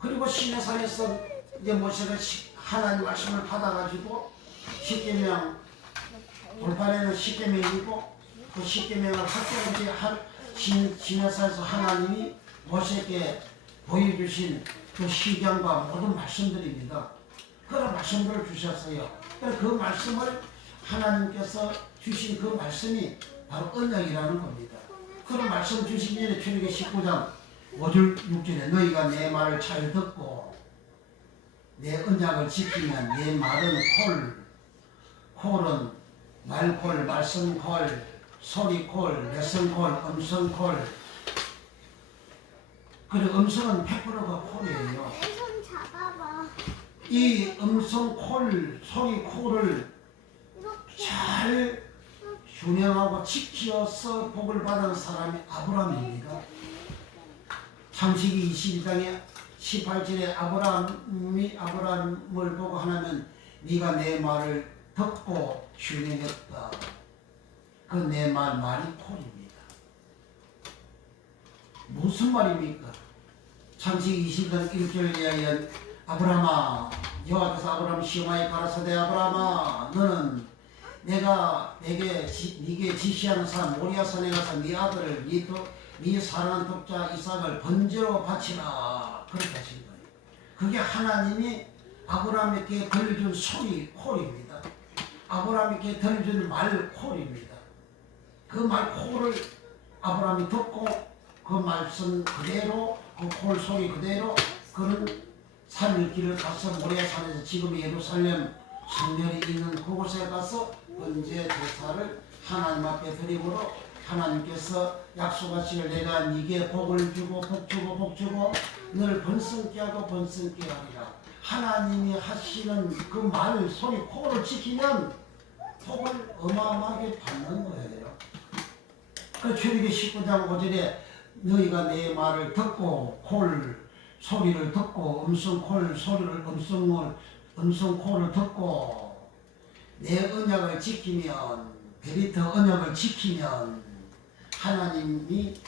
그리고 시내산에서 이제 모세가 하나님 말씀을 받아가지고 십계명 돌판에는 십계명이 있고 그 십계명을 할 때까지 시내산에서 하나님이 모세에게 보여주신 그 시경과 모든 말씀들입니다. 그런 말씀들을 주셨어요. 그 말씀을 하나님께서 주신 그 말씀이 바로 언약이라는 겁니다. 그런 말씀 주신 전에 출애굽기 19장 5절 6절에 너희가 내 말을 잘 듣고 내 언약을 지키면 내 말은 콜은 말콜, 말씀콜, 소리콜, 내성콜, 음성콜. 그리고 음성은 100%가 콜이에요. 이 음성콜, 소리콜을 잘 준행하고 지켜서 복을 받은 사람이 아브라함입니다. 창세기 22장에 18절에 아브라함을 보고 하나님은 네가 내 말을 듣고 준행했다. 그 내 말이 콜입니다. 무슨 말입니까? 창세기 22장 1절에 의하여 아브라함아 여호와께서 아브라함 시험하여 가라사대 아브라함아 너는 내가 네게 지시하는 산 모리아산에 가서 네 아들을 네 사랑하는 독자 이삭을 번제로 바치라 그렇게 하신 거예요. 그게 하나님이 아브라함에게 들려준 소리 콜입니다. 아브라함에게 들려준 말 콜입니다. 그 말 콜을 아브라함이 듣고 그 말씀 그대로 그 콜 소리 그대로 그런 3일 길을 가서 모리아산에서 지금 예루살렘 성전이 있는 그곳에 가서 번제 제사를 하나님 앞에 드림으로 하나님께서 약속하시길 내가 네게 복을 주고 복 주고 복 주고 늘 번성케 하고 번성케 하리라. 하나님이 하시는 그 말 소리 코를 지키면 복을 어마어마하게 받는 거예요. 그 출애굽기 19장 5절에 너희가 내 말을 듣고 콜 소리를 듣고 음성 콜 소리를 음성 콜을 듣고 내 언약을 지키면 베리터 언약을 지키면 하나님이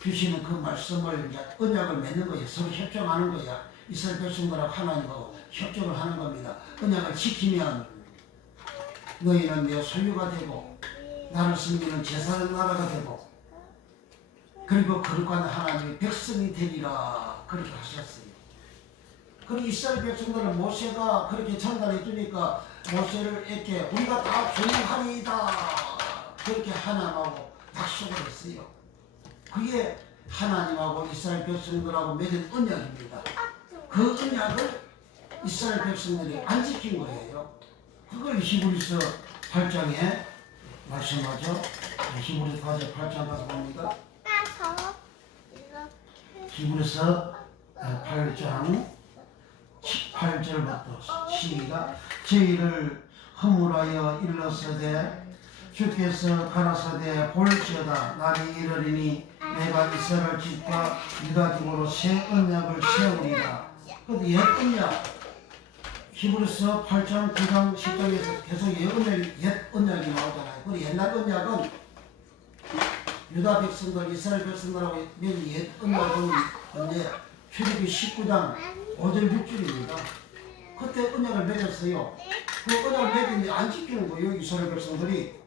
주시는 그 말씀을 언약을 맺는 거예요. 서로 협정하는 거야. 이스라엘 백성들하고 하나님하고 협정을 하는 겁니다. 언약을 지키면 너희는 내 소유가 되고 나를 섬기는 제사장 나라가 되고 그리고 거룩한 하나님의 백성이 되리라 그렇게 하셨어요. 그리고 이스라엘 백성들은 모세가 그렇게 전달해 주니까 모세를 이렇게 우리가 다 조용하리이다 그렇게 하나님하고 약속을 했어요. 그게 하나님하고 이스라엘 백성들하고 맺은 언약입니다. 그 언약을 이스라엘 백성들이 안 지킨 거예요. 그걸 히브리서 8장에 말씀하죠. 히브리서 8장 가서 봅니다. 히브리서 8장 18절부터 시작. 저희를 허물하여 일렀으되 주께서 가라사대 볼지어다 날이 이르리니 내가 이스라엘 집과 유다 집으로 새 언약을 세우리라. 그 옛 언약 히브리서 8장 9장 10장에서 계속 옛 언약이 나오잖아요. 그 옛날 언약은 유다 백성들 이스라엘 백성들하고 맺은 옛 언약은 이제 출애굽기 19장 5절 6절입니다. 그때 언약을 맺었어요. 그 언약을 맺었는데 안 지키는 거예요. 이스라엘 백성들이.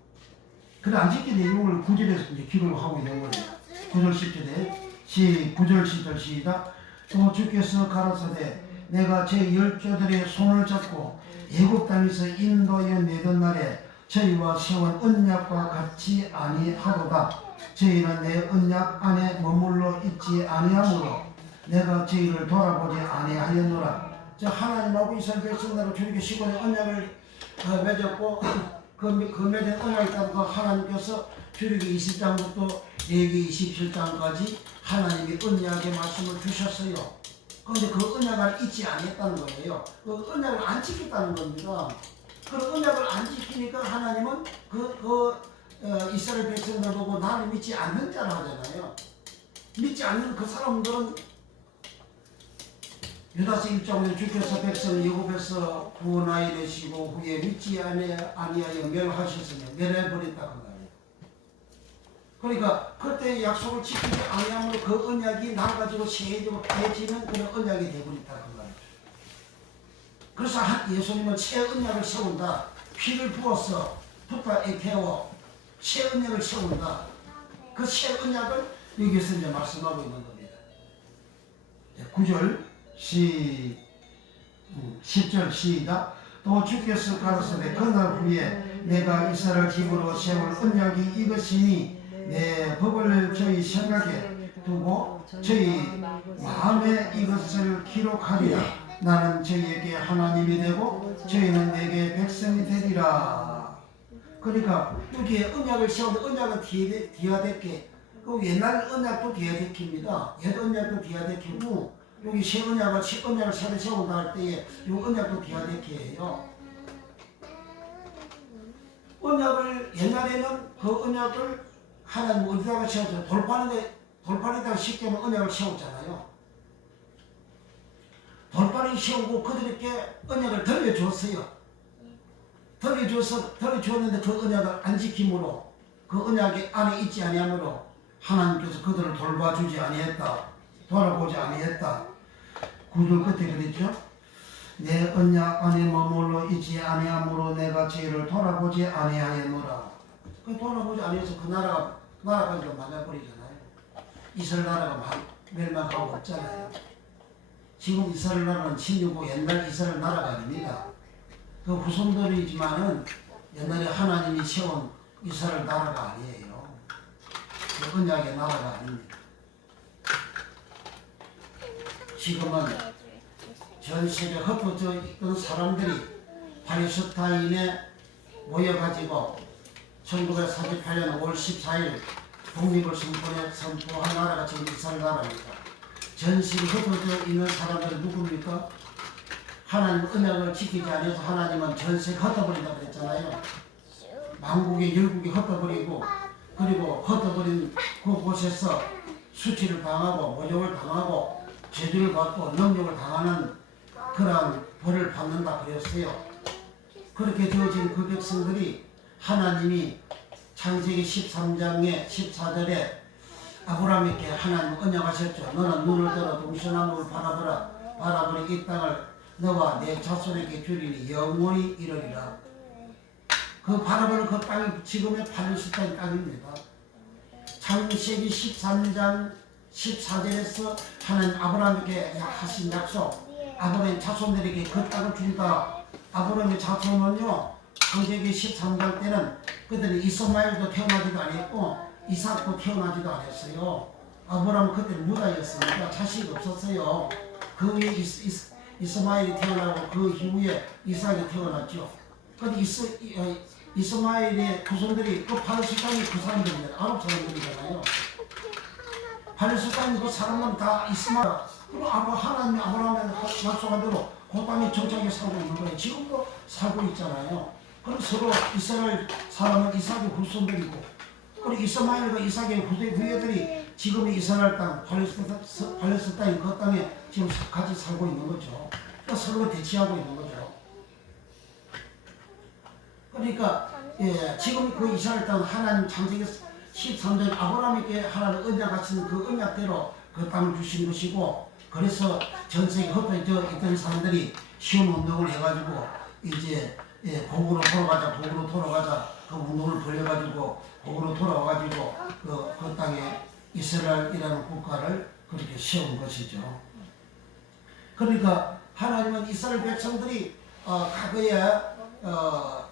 그래 안 지킨 내용을 9절에서 이제 기록을 하고 있는 거예요. 9절 10절에 9절 10절 시작. 또 주께서 가라사대 내가 제 열조들의 손을 잡고 애굽 땅에서 인도하여 내던 날에 저희와 세운 언약과 같이 아니하도다. 저희는 내 언약 안에 머물러 있지 아니하므로 내가 저희를 돌아보지 아니하였노라. 저 하나님하고 이스라엘 백성들하고 출애굽기 15년 언약을 맺었고 그 맺은 언약을 따르고 하나님께서 출애굽기 20장부터 레위기 27장까지 하나님이 언약의 말씀을 주셨어요. 그런데 그 언약을 잊지 않았다는 거예요. 그 언약을 안 지켰다는 겁니다. 그 언약을 안 지키니까 하나님은 이스라엘 백성들 보고 나를 믿지 않는 자라 하잖아요. 믿지 않는 그 사람들은 유다서 1장에 주께서 백성을 애굽에서 구원하여 내시고 후에 믿지 아니하여 멸하셨으며 멸해버렸다 그 말이에요. 그러니까 그때 약속을 지키지 아니함으로 그 언약이 나가지고 세해지고 깨지는 그런 언약이 되어버렸다 그 말이에요. 그래서 예수님은 새 언약을 세운다. 피를 부어서 붓다에 태워 새 언약을 세운다. 그 새 언약을 여기서 이제 말씀하고 있는 겁니다. 9절 10절 시작. 또 주께서 가라사대 그날 후에 내가 이스라엘 집으로 세울 언약이 이것이니 내 법을 저희 생각에 두고 저희 마음에 이것을 기록하리라. 나는 저희에게 하나님이 되고 저희는 내게 백성이 되리라. 그러니까 여기에 언약을 세우는데 언약은 디아데케 그 옛날 언약도 디아데케입니다. 옛 언약도 디아데케고 여기 새 언약을 새로 세운다 할 때에 이 언약도 디아데케예요. 언약을 옛날에는 그 언약을 하나님 어디다가 세웠죠? 돌판에다가 쉽게 하면 언약을 세웠잖아요. 돌판에 세우고 그들에게 언약을 들려줬어요. 들려줬는데 그 언약을 안 지킴으로 그 언약이 안에 있지 아니하므로 하나님께서 그들을 돌봐주지 아니했다. 돌아보지 아니했다. 9절 끝에 그랬죠. 내 언약 안에 머물러 있지 아니하므로 내가 저희를 돌아보지 아니하였노라. 그 돌아보지 아니해서 그 나라가 이제 망해버리잖아요. 이스라엘 나라가 멸망하고 없잖아요. 지금 이스라엘 나라는 신유고 옛날 이스라엘 나라가 아닙니다. 그 후손들이지만은 옛날에 하나님이 세운 이스라엘 나라가 아니에요. 그 언약의 나라가 아닙니다. 지금은 전 세계 흩어져 있던 사람들이 팔레스타인에 모여가지고 1948년 5월 14일 독립을 선포한 나라가 지금 이스라엘 나라입니다. 전 세계 흩어져 있는 사람들은 누굽니까? 하나님 언약을 지키지 않아서 하나님은 전 세계 흩어버린다고 그랬잖아요. 만국의 열국이 흩어버리고 그리고 흩어버린 그곳에서 수치를 당하고 모욕을 당하고 죄를 받고 능력을 당하는 그러한 벌을 받는다 그랬어요. 그렇게 되어진 그 백성들이 하나님이 창세기 13장의 14절에 아브라함에게 하나님 언약하셨죠. 너는 눈을 들어 동서남북을 바라보니 이 땅을 너와 내 자손에게 주리니 영원히 이르리라. 그 바라보는 그 땅이 지금의 팔레스타인 땅입니다. 창세기 13장 14절에서 하나님 아브라함에게 하신 약속, 아브라함 자손들에게 그 땅을 준다. 아브라함의 자손은요, 창세기 13장 때는 그들은 이스마엘도 태어나지도 않았고 이삭도 태어나지도 않았어요. 아브라함은 그때는 무다였으니까 자식이 없었어요. 그 후에 이스마엘이 태어나고 그 이후에 이삭이 태어났죠. 근데 이스마엘의 후손들이 그 팔레스타인이 그 사람들입니다. 아랍 사람들이잖아요. 팔레스타인 그 사람은 다 이스마엘. 그리고 하나님이 아브라함의 약속한 대로 그 땅에 정착해 살고 있는 거예요. 지금도 살고 있잖아요. 그럼 서로 이스라엘 사람은 이삭의 후손들이고, 그리고 이스마엘과 이삭의 후예들이 지금 이스라엘 땅, 팔레스타인 그 땅에 지금 같이 살고 있는 거죠. 그러니까 서로 대치하고 있는 거죠. 그러니까 지금 그 이스라엘 땅 하나님 창세기 13절 아브라함에게 하나님 언약하신 그 언약대로 그 땅을 주신 것이고, 그래서 전 세계 흩어져 있던 사람들이 시험 운동을 해가지고 이제 복으로 돌아가자 그 운동을 벌여가지고 복으로 돌아와가지고 그 땅에 이스라엘이라는 국가를 그렇게 세운 것이죠. 그러니까 하나님은 이스라엘 백성들이 과거에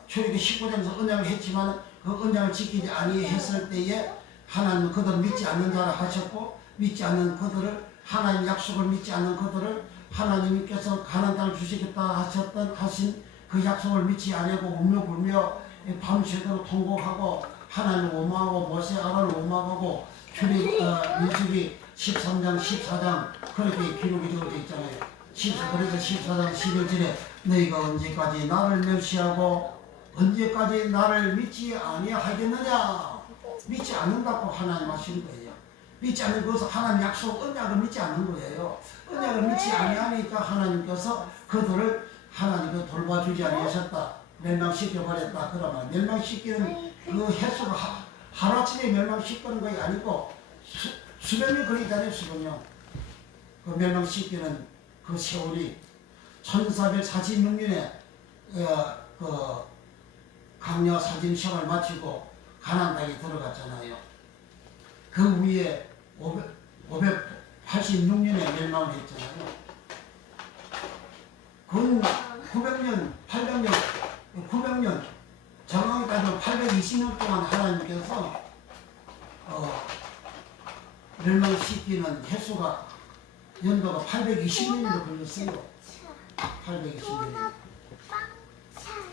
출애굽기 19장에서 언약을 했지만 그 언약을 지키지 아니했을 때에 하나님은 그들을 믿지 않는 자라 하셨고, 믿지 않는 그들을 하나님 약속을 믿지 않는 그들을 하나님께서 가나안 땅을 주시겠다 하신 그 약속을 믿지 아니하고 울며불며 밤새도록 통곡하고 하나님을 원망하고 모세 아론을 원망하고 민수기 13장 14장 그렇게 기록이 되어져 있잖아요. 그래서 14장 11절에 너희가 언제까지 나를 멸시하고 언제까지 나를 믿지 아니하겠느냐. 믿지 않는다고 하나님 하시는 거예요. 믿지 않는 것은 하나님 약속 언약을 믿지 않는 거예요. 언약을 믿지 아니하니까 하나님께서 그들을 하나님께서 돌봐주지 아니하셨다. 멸망시켜버렸다. 그러면 멸망시키는 그 횟수가 하루아침에 멸망시키는 것이 아니고 수백 년 걸리잖아요. 수백 년. 그 멸망시키는 그 세월이 1446년에 그 강야 사진 시험을 마치고 가나안 땅에 들어갔잖아요. 그 위에 586년에 멸망을 했잖아요. 그 900년, 800년, 900년 정확히 따지면 820년 동안 하나님께서 멸망시키는 횟수가 연도가 820년으로 걸렸어요. 820년.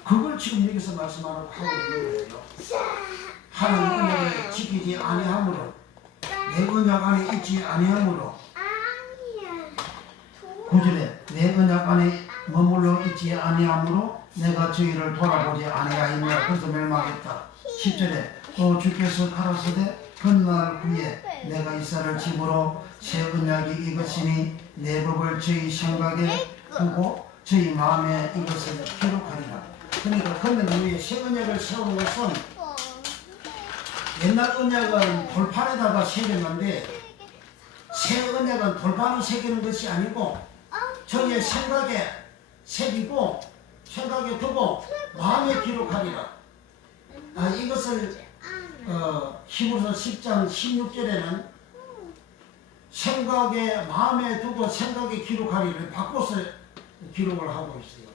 그걸 지금 여기서 말씀하고 있는 거예요. 하나님 언약을 지키지 아니하므로, 내 언약 안에 있지 아니하므로, 9절에 내 언약 안에 머물러 있지 아니하므로 내가 저희를 돌아보지 아니하였느냐. 그래서 멸망했다. 10절에 또 주께서 가라사대 그날 후에 내가 이스라엘 집으로 새 언약이 이것이니 내 법을 저희 생각에 두고 저희 마음에 이것을 기록하리라. 그러니까 그날 후에 새 언약을 세우는 것은 옛날 언약은 돌판에다가 새겼는데 새 언약은 돌판을 새기는 것이 아니고 저희의 생각에 새기고 생각에 두고 마음에 기록하리라. 이것을 히브리서 10장 16절에는 생각에 마음에 두고 생각에 기록하리를 바꿔서 기록을 하고 있어요.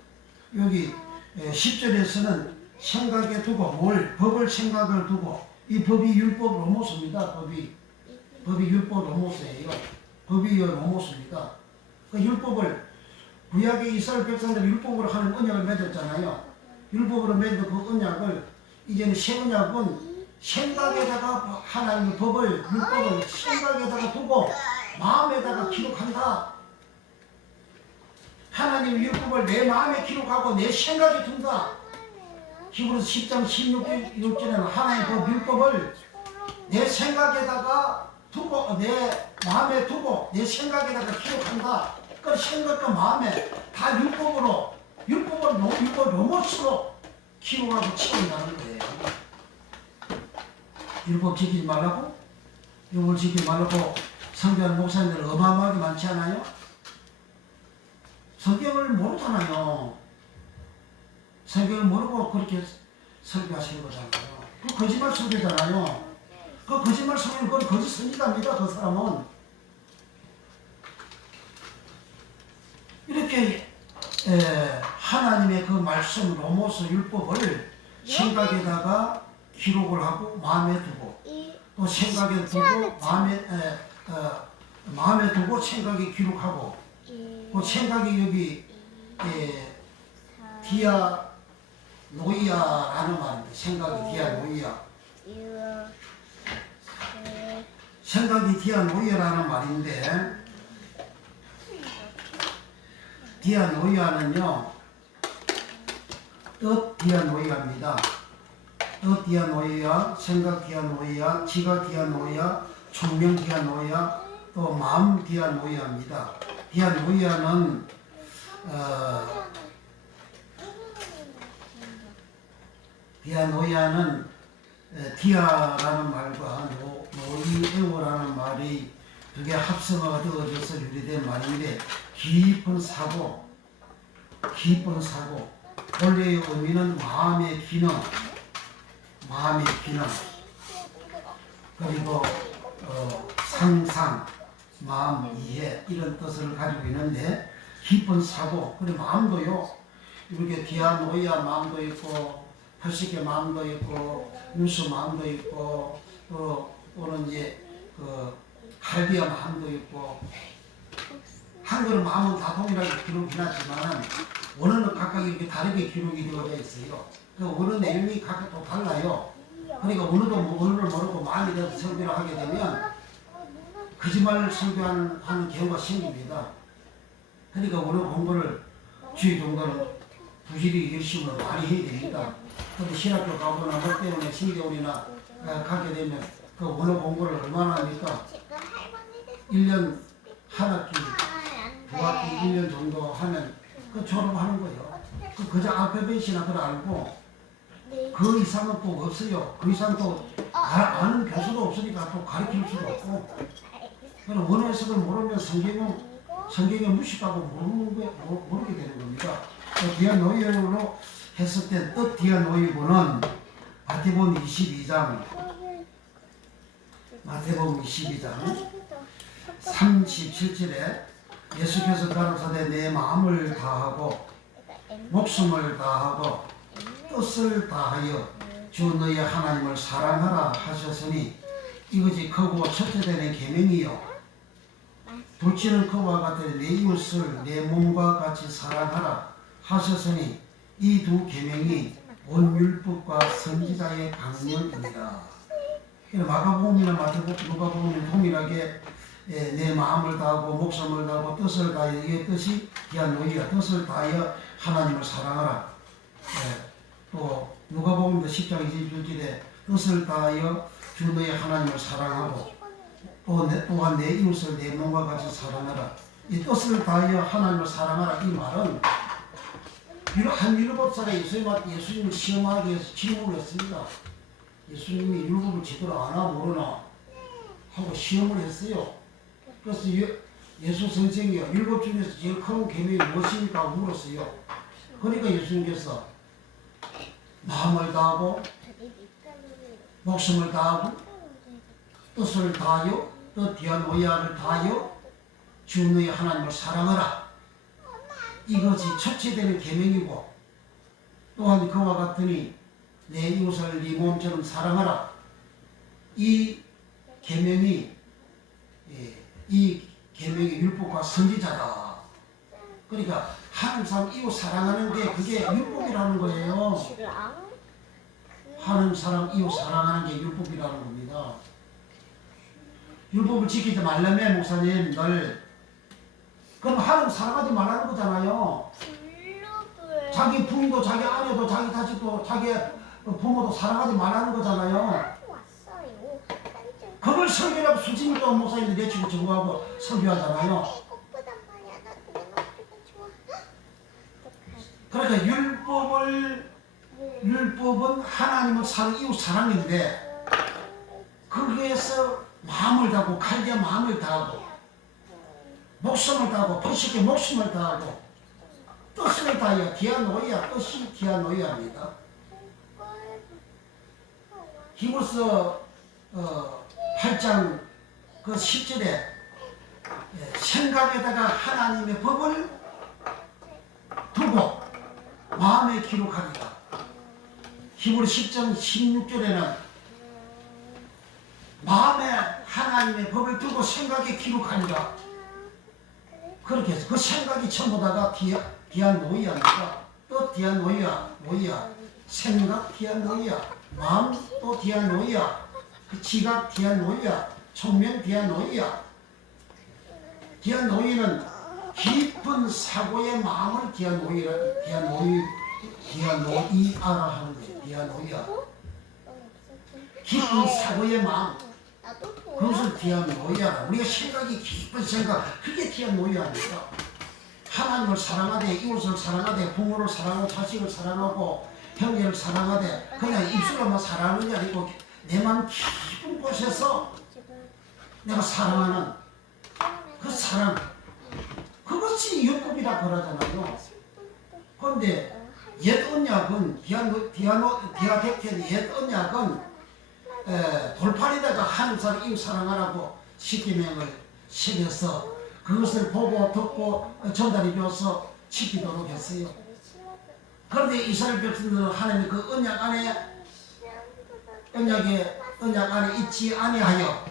여기 10절에서는 생각에 두고 법을 생각을 두고, 이 법이 율법 로모스입니다. 법이 율법 로모스예요. 법이 로모스입니다. 그 율법을 구약의 이스라엘 백성들 율법으로 하는 언약을 맺었잖아요. 율법으로 맺은 그 언약을 이제는 새 언약은 생각에다가 하나님의 법을 율법을 생각에다가 두고 마음에다가 기록한다. 하나님의 율법을 내 마음에 기록하고 내 생각에 둔다. 히브리서 10장 16절에는 하나님의 그 율법을 내 생각에다가 두고 내 마음에 두고 내 생각에다가 기록한다. 그 생각과 마음에 다 율법 로봇으로 기록하고 채운다는 거예요. 율법 지키지 말라고? 율법 지키지 말라고 설교하는 목사님들 어마어마하게 많지 않아요? 성경을 모르잖아요. 성경을 모르고 그렇게 설교하시는 거잖아요. 그 거짓말 설교잖아요. 그 거짓말 설교는 그건 거짓 선지자입니다. 그 사람은. 이렇게 하나님의 그 말씀 로모스 율법을 생각에다가 기록을 하고 마음에 두고 또 생각에 두고 마음에 두고 생각에 기록하고 그 생각이 여기 디아 노이아라는 말입니다. 생각이 디아 노이아. 생각이 디아 노이아라는 말인데 디아 노이아는요 뜻 디아 노이아입니다. 뜻 디아 노이아, 생각 디아 노이아, 지각 디아 노이아, 총명 디아 노이아, 또 마음 디아 노이아입니다. 디아 노이아는 디아라는 말과 노이에오라는 말이 두 개 합성어가 되어져서 유래된 말인데 깊은 사고 본래의 의미는 마음의 기능 그리고 상상 마음 이해 이런 뜻을 가지고 있는데 깊은 사고 그리고 마음도요 이렇게 디아 노이아 마음도 있고 팔십개 마음도 있고 윤수 마음도 있고 또는 이제 그 갈비아 마음도 있고 한글은 마음은 다 동일하게 기록이 나지만 원어는 각각 이렇게 다르게 기록이 되어져 있어요. 그 원어 내용이 각각 또 달라요. 그러니까 원어를 모르고 마음이 돼서 설교를 하게 되면 거짓말 설교하는 경우가 생깁니다. 그러니까 원어 공부를 주의 정도는 부지런히 열심히 많이 해야 됩니다. 근데 신학교 가거나 뭐 때문에 10개월이나 가게 되면 그 원어 공부를 얼마나 합니까? 1년 한 학기, 두 학기 1년 정도 하면 그 졸업하는 거예요. 그저 알파벳이나 그걸 알고 그 이상은 또 없어요. 그 이상 또 아는 교수도 없으니까 또 가르칠 수도 없고 그럼 원어 해석을 모르면 성경에 무식하고 모르게 되는 겁니다. 디아 노이어로 해석된 뜻 디아 노이어는 마태복음 22장 37절에 예수께서 가로사대 내 마음을 다하고 목숨을 다하고 뜻을 다하여 주 너의 하나님을 사랑하라 하셨으니 이것이 크고 첫째 되는 계명이요 둘째는 그와 같으니 내 이웃을 내 몸과 같이 사랑하라 하셨으니 이 두 계명이 온 율법과 선지자의 강령입니다. 마가복음이나 마태복음, 누가복음은 동일하게 내 마음을 다하고 목숨을 다하고 뜻을 다하여 이 뜻이 디아 노이아 뜻을 다하여 하나님을 사랑하라. 또 누가복음도 10장 21절에 뜻을 다하여 주 너의 하나님을 사랑하고 또한 내 이웃을 내 몸과 같이 사랑하라. 이 뜻을 다하여 하나님을 사랑하라 이 말은 한 율법사가 예수님을 시험하기 위해서 질문을 했습니다. 예수님이 율법을 제대로 아나 모르나 하고 시험을 했어요. 그래서 예수 선생이 율법 중에서 제일 큰 계명이 무엇입니까? 물었어요. 그러니까 예수님께서 마음을 다하고 목숨을 다하고 뜻을 다하여 또 디아 노이아를 다하여 주 너의 하나님을 사랑하라. 이것이 첫째 되는 계명이고 또한 그와 같으니 내 이웃을 네 몸처럼 사랑하라. 이 계명이 율법과 선지자다. 그러니까 하나님 사람 이웃 사랑하는 게 그게 율법이라는 거예요. 하나님 사람 이웃 사랑하는 게 율법이라는 겁니다. 율법을 지키지 말라며 목사님 늘 그럼 하나님 사랑하지 말라는 거잖아요. 자기 부인도 자기 아내도 자기 자식도 자기 부모도 사랑하지 말라는 거잖아요. 그걸 설교라고 수진도 목사님들 내치고 저거하고 설교하잖아요. 그러니까 율법은 하나님을 사랑 이웃 사랑인데 거기에서 마음을 다하고 칼게 마음을 다하고 목숨을 다하고 번식에 목숨을 다하고 뜻을 다하여 디아노이아 뜻이 디아노이아입니다. 히브리서 8장 그 10절에 생각에다가 하나님의 법을 두고 마음에 기록하리라. 히브리 10장 16절에는 마음에 하나님의 법을 두고 생각에 기록하리라. 그렇게 해서 그 생각이 전부 다가 디아노이아입니다. 또 디아노이아, 생각 디아노이아, 마음 또 디아노이아, 그 지각 디아노이아, 총명 디아노이아. 디아노이는 깊은 사고의 마음을 디아노이아라 하는 거예요. 디아노이아. 깊은 사고의 마음. 그것을 디아노이아라. 우리가 생각이 깊은 생각, 그게 디아노이아입니다. 하나님을 사랑하되 이웃을 사랑하되 부모를 사랑하고 자식을 사랑하고 형제를 사랑하되 그냥 입술로만 사랑하는 게 아니고 내 마음 깊은 곳에서 내가 사랑하는 그 사랑, 그것이 율법이라 그러잖아요. 그런데 옛 언약은 디아데케 옛 언약은 돌팔이다가 하나님 사람 이웃 사랑하라고 십계명을 새겨서 그것을 보고 듣고 전달해 줘서 지키도록 했어요. 그런데 이스라엘 백성들은 하나님의 그 언약 안에 있지 아니하여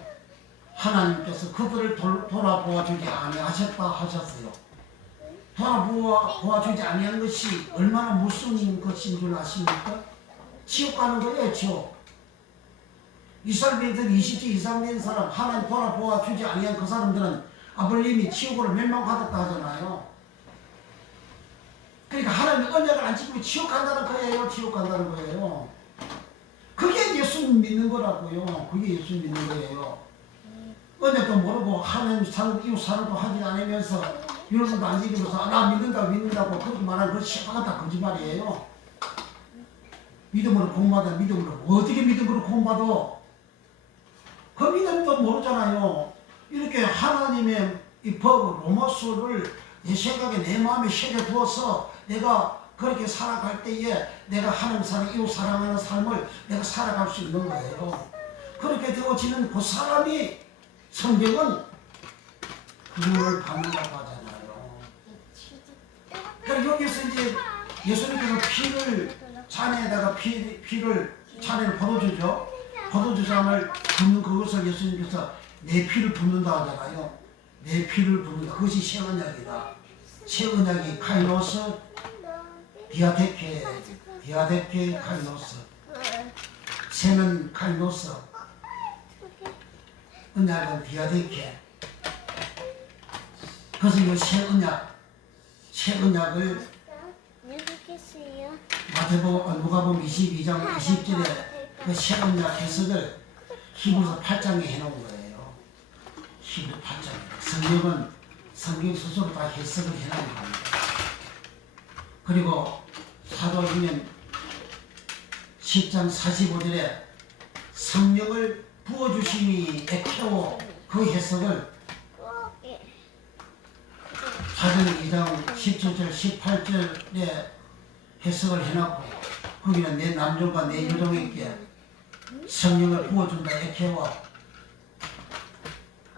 하나님께서 그들을 돌아보아 주지 아니하셨다 하셨어요. 돌아보아 주지 아니한 것이 얼마나 무슨 것인 줄 아십니까? 지옥 가는 거예요, 지옥. 이스라엘 백성들 20세 이상 된 사람 하나님 돌아보아 주지 아니한 그 사람들은 아버님이 지옥으로 멸망받았다 하잖아요. 그러니까 하나님 언약을 안 지키면 지옥 간다는 거예요. 지옥 간다는 거예요. 그게 예수 믿는 거라고요. 그게 예수 믿는 거예요. 언약도 모르고 하나님 사랑 이웃 사랑도 하지 않으면서 율법도 안 지키면서 나 믿는다고 그렇게 말하는 그 시바가 다 거짓말이에요. 믿음으로 공부하다 믿음으로 어떻게 믿음으로 공부하도 그 믿음도 모르잖아요. 이렇게 하나님의 이 법 로마서를 내 생각에 내 마음에 새겨 두어서 내가 그렇게 살아갈 때에 내가 하나님 사랑 이웃 사랑하는 삶을 내가 살아갈 수 있는 거예요. 그렇게 되어지는 그 사람이 성경은 그를 받는다고 하잖아요. 그러니까 여기서 이제 예수님께서 피를 잔에다가 피를 잔에를 벗어주죠. 벗어주장을 붓는 그것을 예수님께서 내 피를 붓는다 하잖아요. 내 피를 붓는다. 그것이 새 언약이다. 새 언약이 카이노스 디아데케 카이노스. 새는 카이노스, 언약은 디아데케. 그래서 이 새 언약을 누가복음 22장 20절에 그 새 언약 해석을 히브리서 8장에 해놓은 거예요. 히브리 8장에. 성경 스스로 다 해석을 해놓은 겁니다. 그리고 사도행전 10장 45절에 성령을 부어주심이 에케오 그 해석을 사도행전 2장 17절 18절에 해석을 해놨고 거기는 내 남종과 내 여종에게 성령을 부어준다 에케오.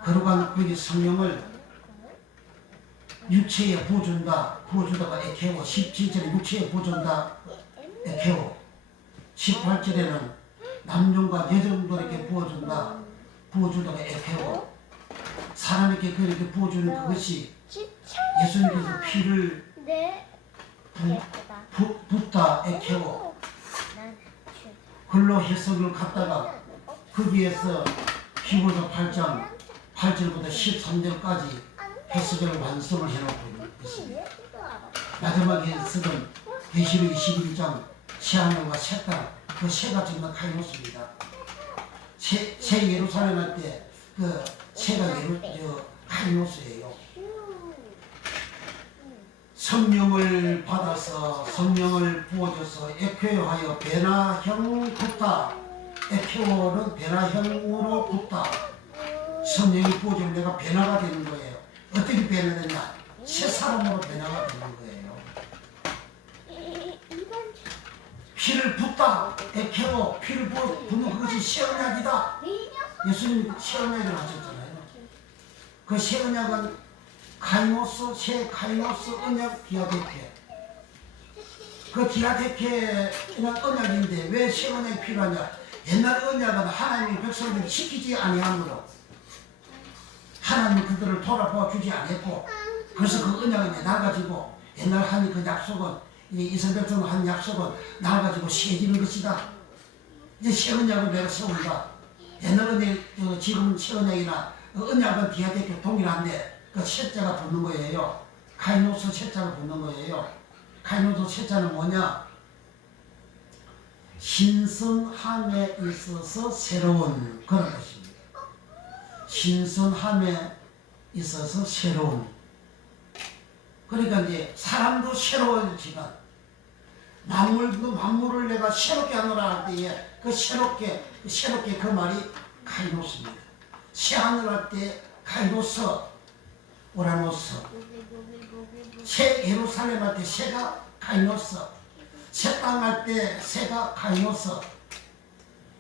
그러고 거기 성령을 육체에 부어준다가 에케오. 17절에 육체에 부어준다 에케오. 18절에는 남종과 여종들에게 부어준다가 에케오. 사람에게 그렇게 부어주는 그것이 예수님께서 피를 네. 예쁘다. 붓다 애캐고 난 글로 해석을 갖다가 거기에서 히브리서 8장 8절부터 13절까지 해석을 완성을 해놓고 있습니다. 마지막에 쓰던 계시록 21장 새하늘과 새 땅, 그 새가 정말 카이노스입니다. 새 예루살렘 할 때 그 새가 카이노스예요. 성령을 받아서 성령을 부어줘서 에케오하여 베나형 붓다. 에케오는 베나형으로 붓다. 성령이 부어주면 내가 베나가 되는 거예요. 어떻게 변화되냐? 새 사람으로 변화가 되는 거예요. 피를 붓다. 에케오 피를 붓는 그것이 새 언약이다. 예수님이 새 언약을 하셨잖아요. 그 새 언약은 카이노스, 새 카이노스 언약 디아데케. 그 디아데케는 언약인데 왜 새 언약이 필요하냐? 옛날 언약은 하나님이 백성들을 지키지 아니하므로 하나님이 그들을 돌아보아 주지 않았고, 그래서 그 언약은 나가지고 옛날 한 그 약속은 이스라엘 백성을 한 약속은 나가지고 세지는 것이다. 이제 새 언약을 내가 세운다. 옛날 언약, 지금 새 언약이나 언약은 디아데케 동일한데 그 셋자가 붙는 거예요. 카이노스 셋자가 붙는 거예요. 카이노스 셋자는 뭐냐? 신성함에 있어서 새로운 그런 것입니다. 신성함에 있어서 새로운. 그러니까 이제 사람도 새로워지지만 만물도 만물을 내가 새롭게 하노라 할 때에 그 새롭게 그 말이 카이노스입니다. 새하늘 할 때 카이노스, 오라노스. 새 예루살렘 할 때 새가 카이노스. 새 땅 할 때 새가 카이노스.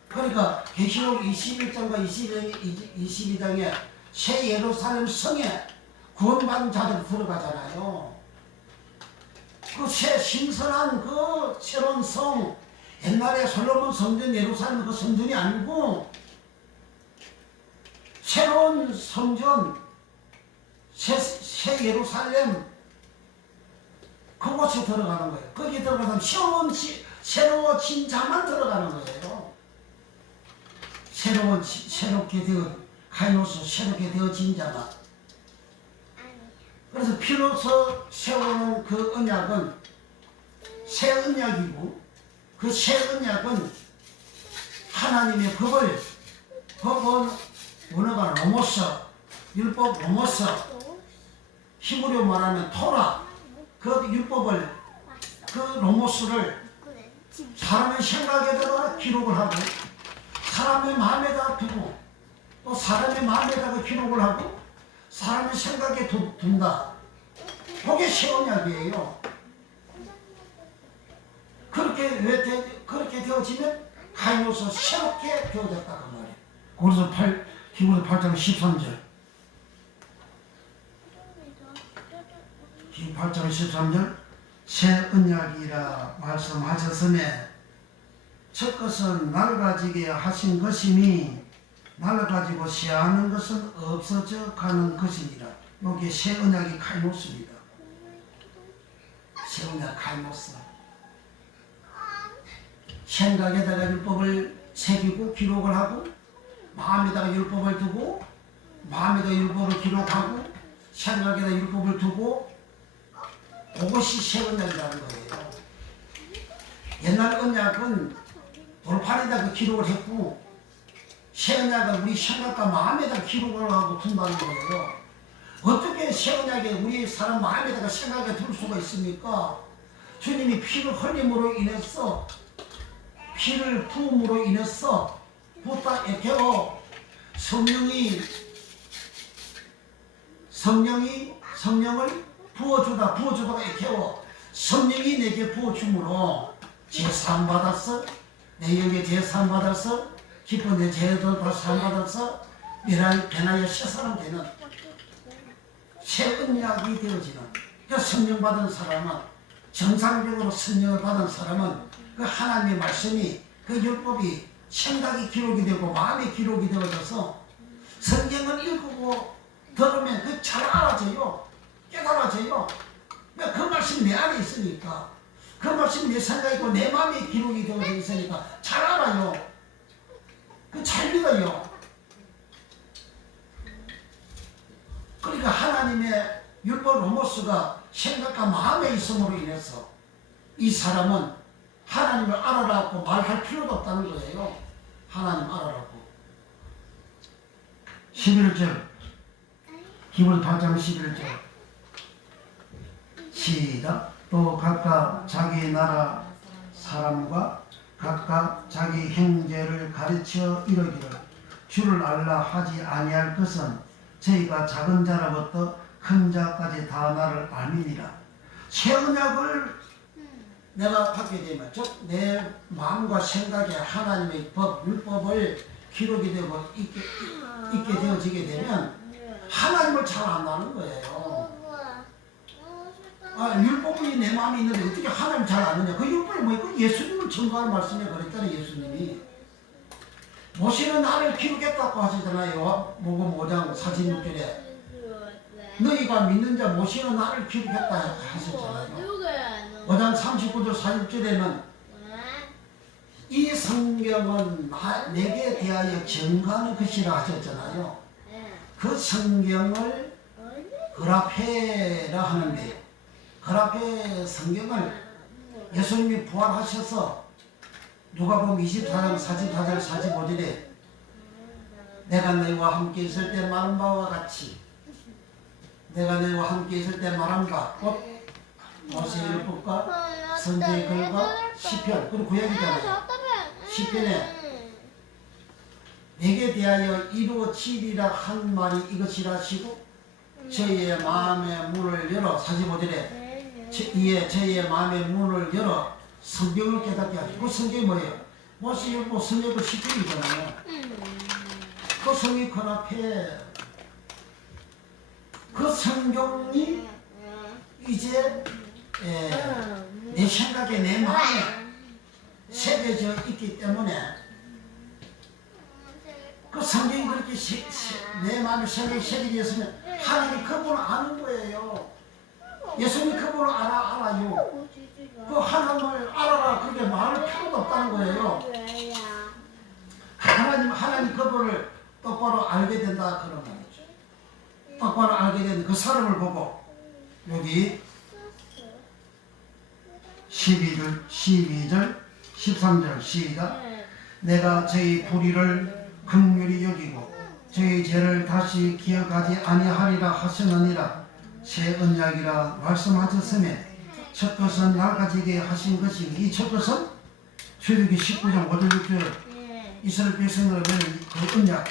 그러니까 계시록 21장과 22장에 새 예루살렘 성에 구원받은 자들이 들어가잖아요. 그 새 신선한 그 새로운 성, 옛날에 솔로몬 성전 예루살렘 그 성전이 아니고 새로운 성전, 새 예루살렘 그곳에 들어가는 거예요. 거기 들어가면 새로워진 자만 들어가는 거예요. 새롭게 되어 카이노스 새롭게 되어진 자만. 그래서 피로서 세우는 그 언약은 새 언약이고, 그 새 언약은 하나님의 법은 원어가 로모스, 율법 로모스, 히브리어 말하면 토라, 그 율법을, 그 로모스를 사람의 생각에다가 기록을 하고 사람의 마음에다 두고 또 사람의 마음에다가 기록을 하고 사람의 생각에 둔다. 그게 새 언약이에요. 그렇게 되어지면 카이노스 새롭게 되어졌다 그 말이에요. 그래서 히브리서 8장 13절. 8장 13절 새 언약이라 말씀하셨으며 첫 것은 낡아지게 하신 것이니 낡아지고 새하는 것은 없어져 가는 것이니라. 여기 새 언약이 카이노스입니다. 새 언약 카이노스. 생각에다가 율법을 새기고 기록을 하고 마음에다가 율법을 두고 마음에다 율법을 기록하고 생각에다 율법을 두고 그것이 새 언약이라는 거예요. 옛날 언약은 돌판에다가 기록을 했고 새 언약은 우리 생각과 마음에다가 기록을 하고 둔다는 거예요. 어떻게 새 언약에 우리 사람 마음에다가 생각에 둘 수가 있습니까? 주님이 피를 흘림으로 인해서 피를 부음으로 인해서 붓다 에케오 성령을 부어주다가 에케오 성령이 내게 부어줌으로 제사함 받았어. 내 영에 제사함 받았어. 기쁜 내 죄도 다 사함받아서 변하여 새 사람 되는 새 언약이 되어지는. 그 성령 받은 사람은 정상적으로 성령을 받은 사람은 그 하나님의 말씀이 그 율법이 생각이 기록이 되고 마음이 기록이 되어져서 성경을 읽고 들으면 그 잘 알아져요. 깨달아져요. 말씀이 내 안에 있으니까 그 말씀이 내 생각이 있고 내 마음에 기록이 되어 있으니까 잘 알아요. 잘 믿어요. 그러니까 하나님의 율법 로모스가 생각과 마음에 있음으로 인해서 이 사람은 하나님을 알아라고 말할 필요도 없다는 거예요. 하나님 알아라고. 11절 히브리 8장 11절 시작. 또 각각 자기 나라 사람과 각각 자기 형제를 가르쳐 이르기를 주를 알라 하지 아니할 것은 저희가 작은 자로부터 큰 자까지 다 나를 알미니라. 새 언약을 내가 받게 되면 즉 내 마음과 생각에 하나님의 법, 율법을 기록이 되고 있게 되어지게 되면 하나님을 잘 안다는 거예요. 율법이 내 마음에 있는데 어떻게 하나님을 잘 아느냐. 그 율법이 뭐예요? 예수님을 증거하는 말씀에 그랬잖아요. 예수님이 모세는 나를 기록했다고 하시잖아요. 요한복음 5장 46절에 너희가 믿는 자 모세는 나를 기록했다 하셨잖아요. 5장 39절 40절에는 이 성경은 내게 대하여 증거하는 것이라 하셨잖아요. 그 성경을 그라페라 하는데 그라페 성경을 예수님이 부활하셔서 누가복음 24장 44절 45절에 내가 너희와 함께 있을 때 말한 바와 같이 내가 너희와 함께 있을 때 말한 바 곧 모세의 율법과 선지의 글과 시편 그리고 구약이잖아요. 시편에 내게 대하여 이루어지리라 한 말이 이것이라 하시고 저희의 마음의 문을 열어 45절에 이에 저희의 마음의 문을 열어 성경을 깨닫게 하시고 그 성경이 뭐예요? 모세의 율법 선지의 시편이잖아요. 그 성경이 그 앞에 그 성경이 이제 내 생각에 내 마음에 새겨져 있기 때문에 그 성경이 그렇게 내 마음에 생각이 새겨져 있으면 하나님 그분을 아는 거예요. 예수님이 그분을 알아요. 그 하나님을 알아라 그렇게 말할 필요도 없다는 거예요. 하나님 그분을 똑바로 알게 된다 그런 말이죠. 똑바로 알게 된 그 사람을 보고 여기 12절 13절 시작. 내가 저희 불의를 긍휼히 여기고 저희 죄를 다시 기억하지 아니하리라 하셨느니라. 새 언약이라 말씀하셨음에 첫 것은 낡아지게 하신 것이니 이 첫 것은 출애굽기 19장 5절 6절 이스라엘 백성들을 그 언약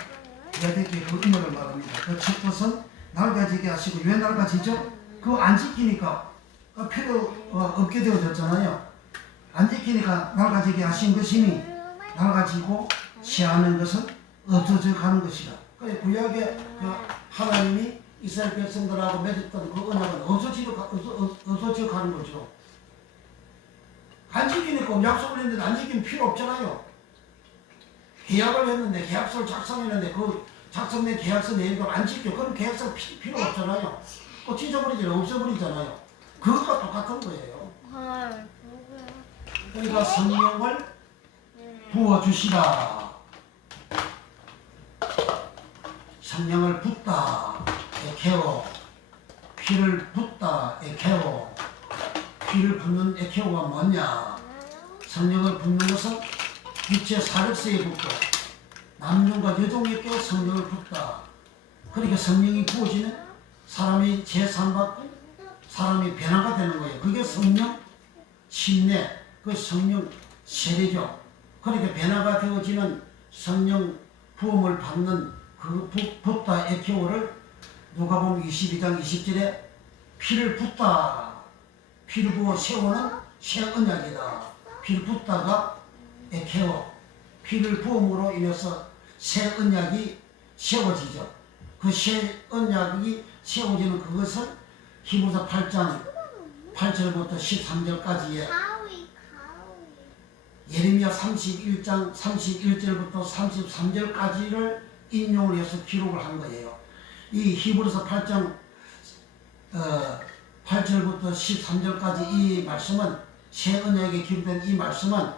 야대께 그 언약을 말합니다. 그 첫 것은 낡아지게 하시고 왜 낡아지죠? 그거 안 지키니까 필요 없게 되어졌잖아요. 안 지키니까 낡아지게 하신 것이니 낡아지고 취하는 것은 없어져 가는 것이다. 그래 구약에 그 하나님이 이스라엘 백성들하고 맺었던 그 언약은 없어져 가는 거죠. 안 지키니까 약속을 했는데 안 지키면 필요 없잖아요. 계약을 했는데 계약서를 작성했는데 그 작성된 계약서 내용을 안 지켜. 그럼 계약서 필요 없잖아요. 또 찢어버리잖아요. 없애버리잖아요. 그것과 똑같은 거예요. 그러니까 성령을 부어주시라. 성령을 붓다 에케오, 피를 붓다 에케오. 피를 붓는 에케오가 뭐냐? 성령을 붓는 것은 육체 사력세에 붓고 남종과 여종에게 성령을 붓다. 그러니까 성령이 부어지는 사람이 재산받고 사람이 변화가 되는 거예요. 그게 성령 침례, 그 성령 세례죠. 그러니까 변화가 되어지는 성령 부음을 받는 그 붓다 에케오를 누가복음 22장 20절에 피를 붓다. 피를 부어 세우는 새 언약이다. 피를 붓다가 에케오. 피를 부음으로 인해서 새 언약이 세워지죠. 그 새 언약이 세워지는 그것은 히브리서 8장 8절부터 13절까지의 예레미야 31장 31절부터 33절까지를 인용을 해서 기록을 한 거예요. 이 히브리서 8장 8절부터 13절까지 이 말씀은 새 언약에 기록된 이 말씀은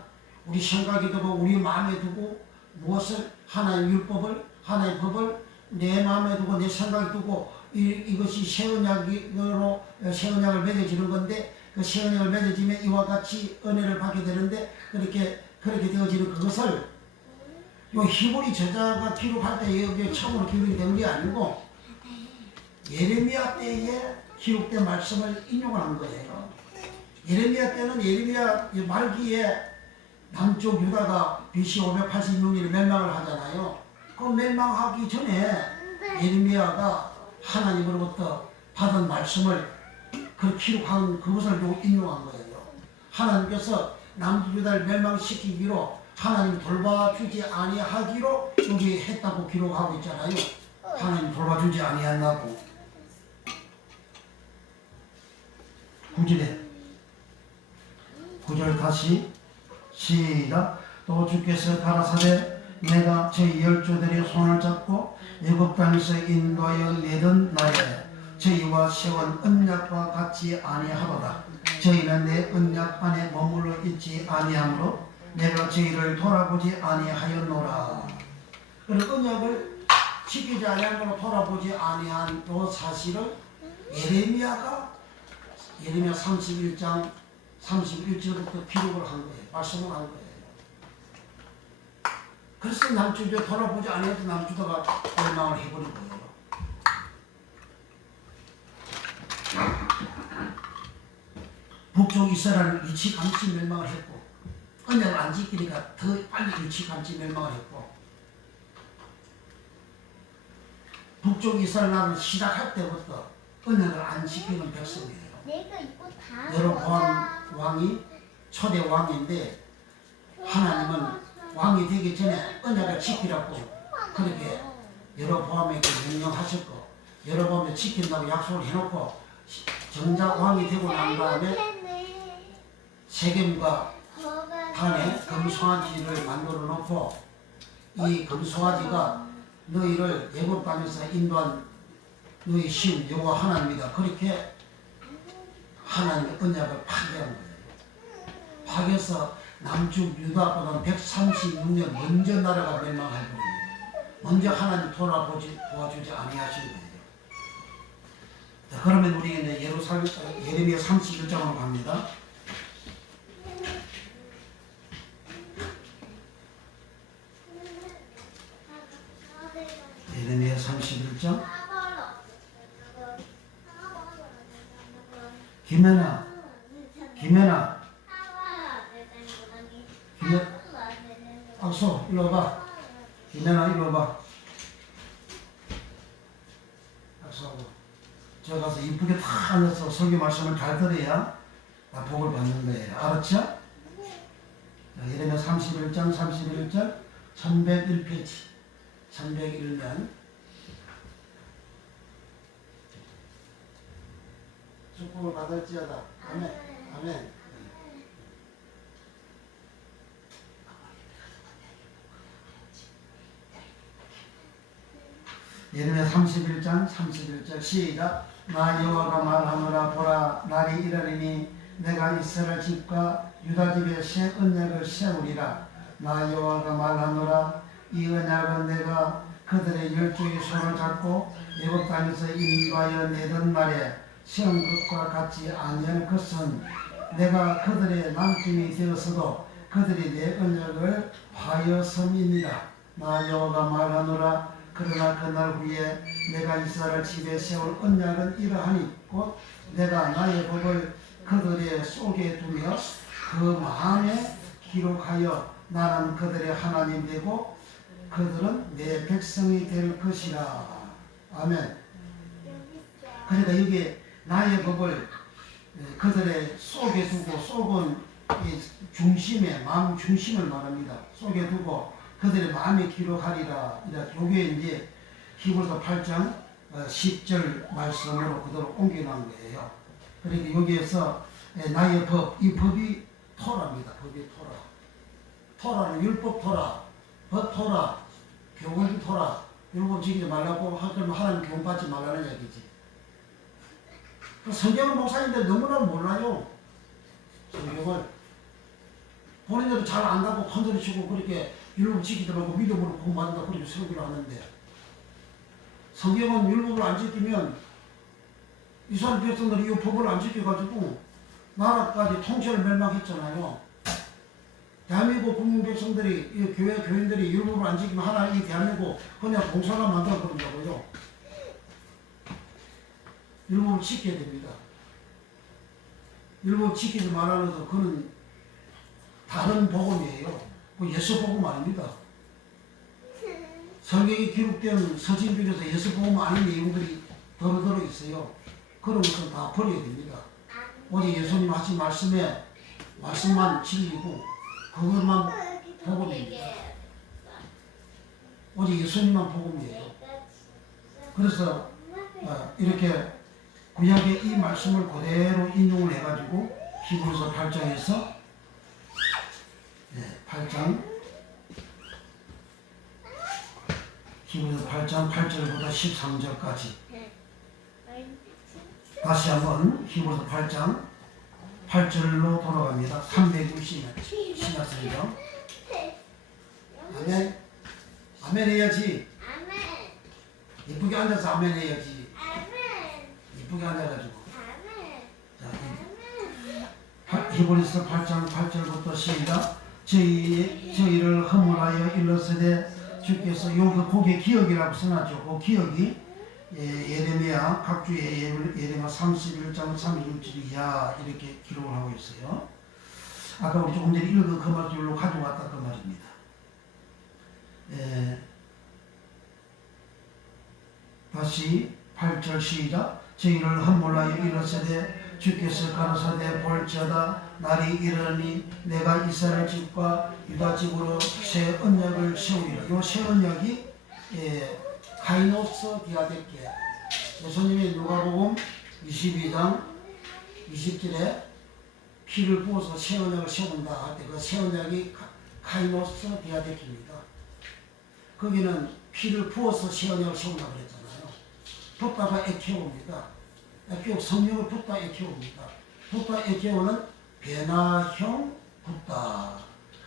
우리 생각에 두고 우리 마음에 두고 무엇을 하나의 율법을 하나의 법을 내 마음에 두고 내 생각에 두고 이것이 새 언약으로 새 언약을 맺어지는 건데 그 새 언약을 맺어지면 이와 같이 은혜를 받게 되는데 그렇게 되어지는 그것을 요 히브리 저자가 기록할 때 여기 처음으로 기록이 된 게 아니고 예레미야 때에 기록된 말씀을 인용을 한 거예요. 예레미야 때는 예레미야 말기에 남쪽 유다가 BC 586년에 멸망을 하잖아요. 그 멸망하기 전에 예레미야가 하나님으로부터 받은 말씀을 그 기록한 그것을 인용한 거예요. 하나님께서 남유다를 멸망시키기로 하나님 돌봐주지 아니하기로 여기 했다고 기록하고 있잖아요. 하나님 돌봐주지 아니한다고. 9절 다시 시작. 또 주께서 가라사대 내가 저희 열조들의 손을 잡고 애굽 땅에서 인도하여 내던 날에 저희와 세운 언약과 같이 아니하도다. 저희는 내 언약 안에 머물러 있지 아니하므로 내가 저희를 돌아보지 아니하였노라. 그런 언약을 지키지 아니함으로 돌아보지 아니한 그 사실을 예레미야 31장 31절부터 기록을 한 거예요. 말씀을 한 거예요. 그래서 남주도 돌아보지 아니해도 남주도가 멸망을 해버린 거예요. 북쪽 이스라엘은 일찌감치 멸망을 했고 언약을 안 지키니까 더 빨리 일찌감치 멸망을 했고 북쪽 이스라엘 나라를 시작할 때부터 언약을 안 지키는 백성이에요. 내가 입고 다 여로보암 왕이 초대 왕인데 하나님은 왕이 되기 전에 언약을 지키라고 그렇게 여로보암에게 명령하셨고 여로보암을 지킨다고 약속을 해놓고 정작 왕이 되고 난 다음에 세겜과 단에 금송아지를 만들어 놓고 이 금송아지가 너희를 애굽 땅에서 인도한 너희 신 여호와 하나님이다. 그렇게 하나님의 언약을 파괴한 거예요. 파괴해서 남쪽 유다보다 136년 먼저 나라가 멸망할 거예요. 먼저 하나님 도와주지 아니하시는 거예요. 자, 그러면 우리 이제 예레미야 31장으로 갑니다. 예레미야 31장. 김연아 악소 일로 와봐. 김연아 일로 와봐. 악소하고 저 가서 이쁘게 다 앉아서 설교 말씀을 잘 들어야 나 복을 받는 거예요. 알았죠? 예레미야 31장 31절 1101페이지 1101면 축복을 받을지어다. 아멘. 아멘. 예레미야 31장 31절 시작. 나 여호와가 말하노라. 보라 날이 이르리니 내가 이스라엘 집과 유다 집에 새 언약을 세우리라. 나 여호와가 말하노라. 이 언약은 내가 그들의 열조의 손을 잡고 애굽 땅에서 인도하여 내던 날에 세운 것과 같지 아니할 것은 내가 그들의 남편이 되었어도 그들이 내 언약을 파하였음이니라. 나 여호와가 말하노라. 그러나 그날 후에 내가 이스라엘 집에 세울 언약은 이러하니 곧 내가 나의 법을 그들의 속에 두며 그 마음에 기록하여 나는 그들의 하나님 되고 그들은 내 백성이 될 것이라. 아멘. 그러니까 이게 나의 법을 그들의 속에 두고, 속은 중심에, 마음 중심을 말합니다. 속에 두고 그들의 마음에 기록하리라. 이게 이제 히브리서 8장 10절 말씀으로 그대로 옮겨놓은 거예요. 그러니까 여기에서 나의 법, 이 법이 토라입니다. 법이 토라. 토라는 율법 토라, 법 토라, 교훈 토라. 율법 지키지 말라고 하면 하나님 교훈 받지 말라는 얘기지. 그 성경은 목사님들 너무나 몰라요. 성경을 본인들도 잘 안다고 큰소리 치고 그렇게 율법 지키더라고 믿음으로 공부한다고 그렇게 설교를 하는데 성경은 율법을 안 지키면 이스라엘 백성들이 이 법을 안 지켜가지고 나라까지 통째로 멸망했잖아요. 대한민국 국민 백성들이 이 교회 교인들이 율법을 안 지키면 하나님 이 대한민국 그냥 봉사가 만들어 버린다고요. 율법을 지켜야 됩니다. 율법 지키지 말아서 그는 다른 복음이에요. 그 예수 복음 아닙니다. 성경에 기록된 서신 중에서 예수 복음 아닌 내용들이 더러더러 있어요. 그런 것은 다 버려야 됩니다. 오직 예수님 하신 말씀만 진리고 그것만 복음입니다. 오직 예수님만 복음이에요. 그래서 이렇게 구약의 이 말씀을 그대로 인용을 해가지고 히브리서 8장에서 8장 히브리서 8장 8절부터 13절까지 다시 한번 히브리서 8장 8절로 돌아갑니다. 360년 신약성경. 아멘. 아멘 해야지. 예쁘게 앉아서 아멘 해야지. 예쁘게 앉아가지고. 자, 히브리서 8장 8절부터 시작. 저희를 허물하여 일렀으되 주께서 요 거기에 기억이라고 써놨죠. 그 기억이 예레미야 각주의 예레미야 31장 36절 이하 이렇게 기록을 하고 있어요. 아까 우리 조금 전에 읽은 그 말들로 가져왔다 그 말입니다. 다시 8절 시작. 저희를 허물하여 일렀으되 주께서 가라사대 볼지어다 날이 이르니 내가 이스라엘 집과 유다 집으로 새 언약을 세우리라. 요 새 언약이 카이노스 디아데케. 예수님이 누가복음 22장 20절에 피를 부어서 새 언약을 세운다 할 때 그 새 언약이 카이노스 디아데케입니다. 거기는 피를 부어서 새 언약을 세운다 그랬잖아요. 붓다가 에케오입니다. 에케오 성령을 붓다 에케오입니다. 붓다 에케오는 변화형 붓다.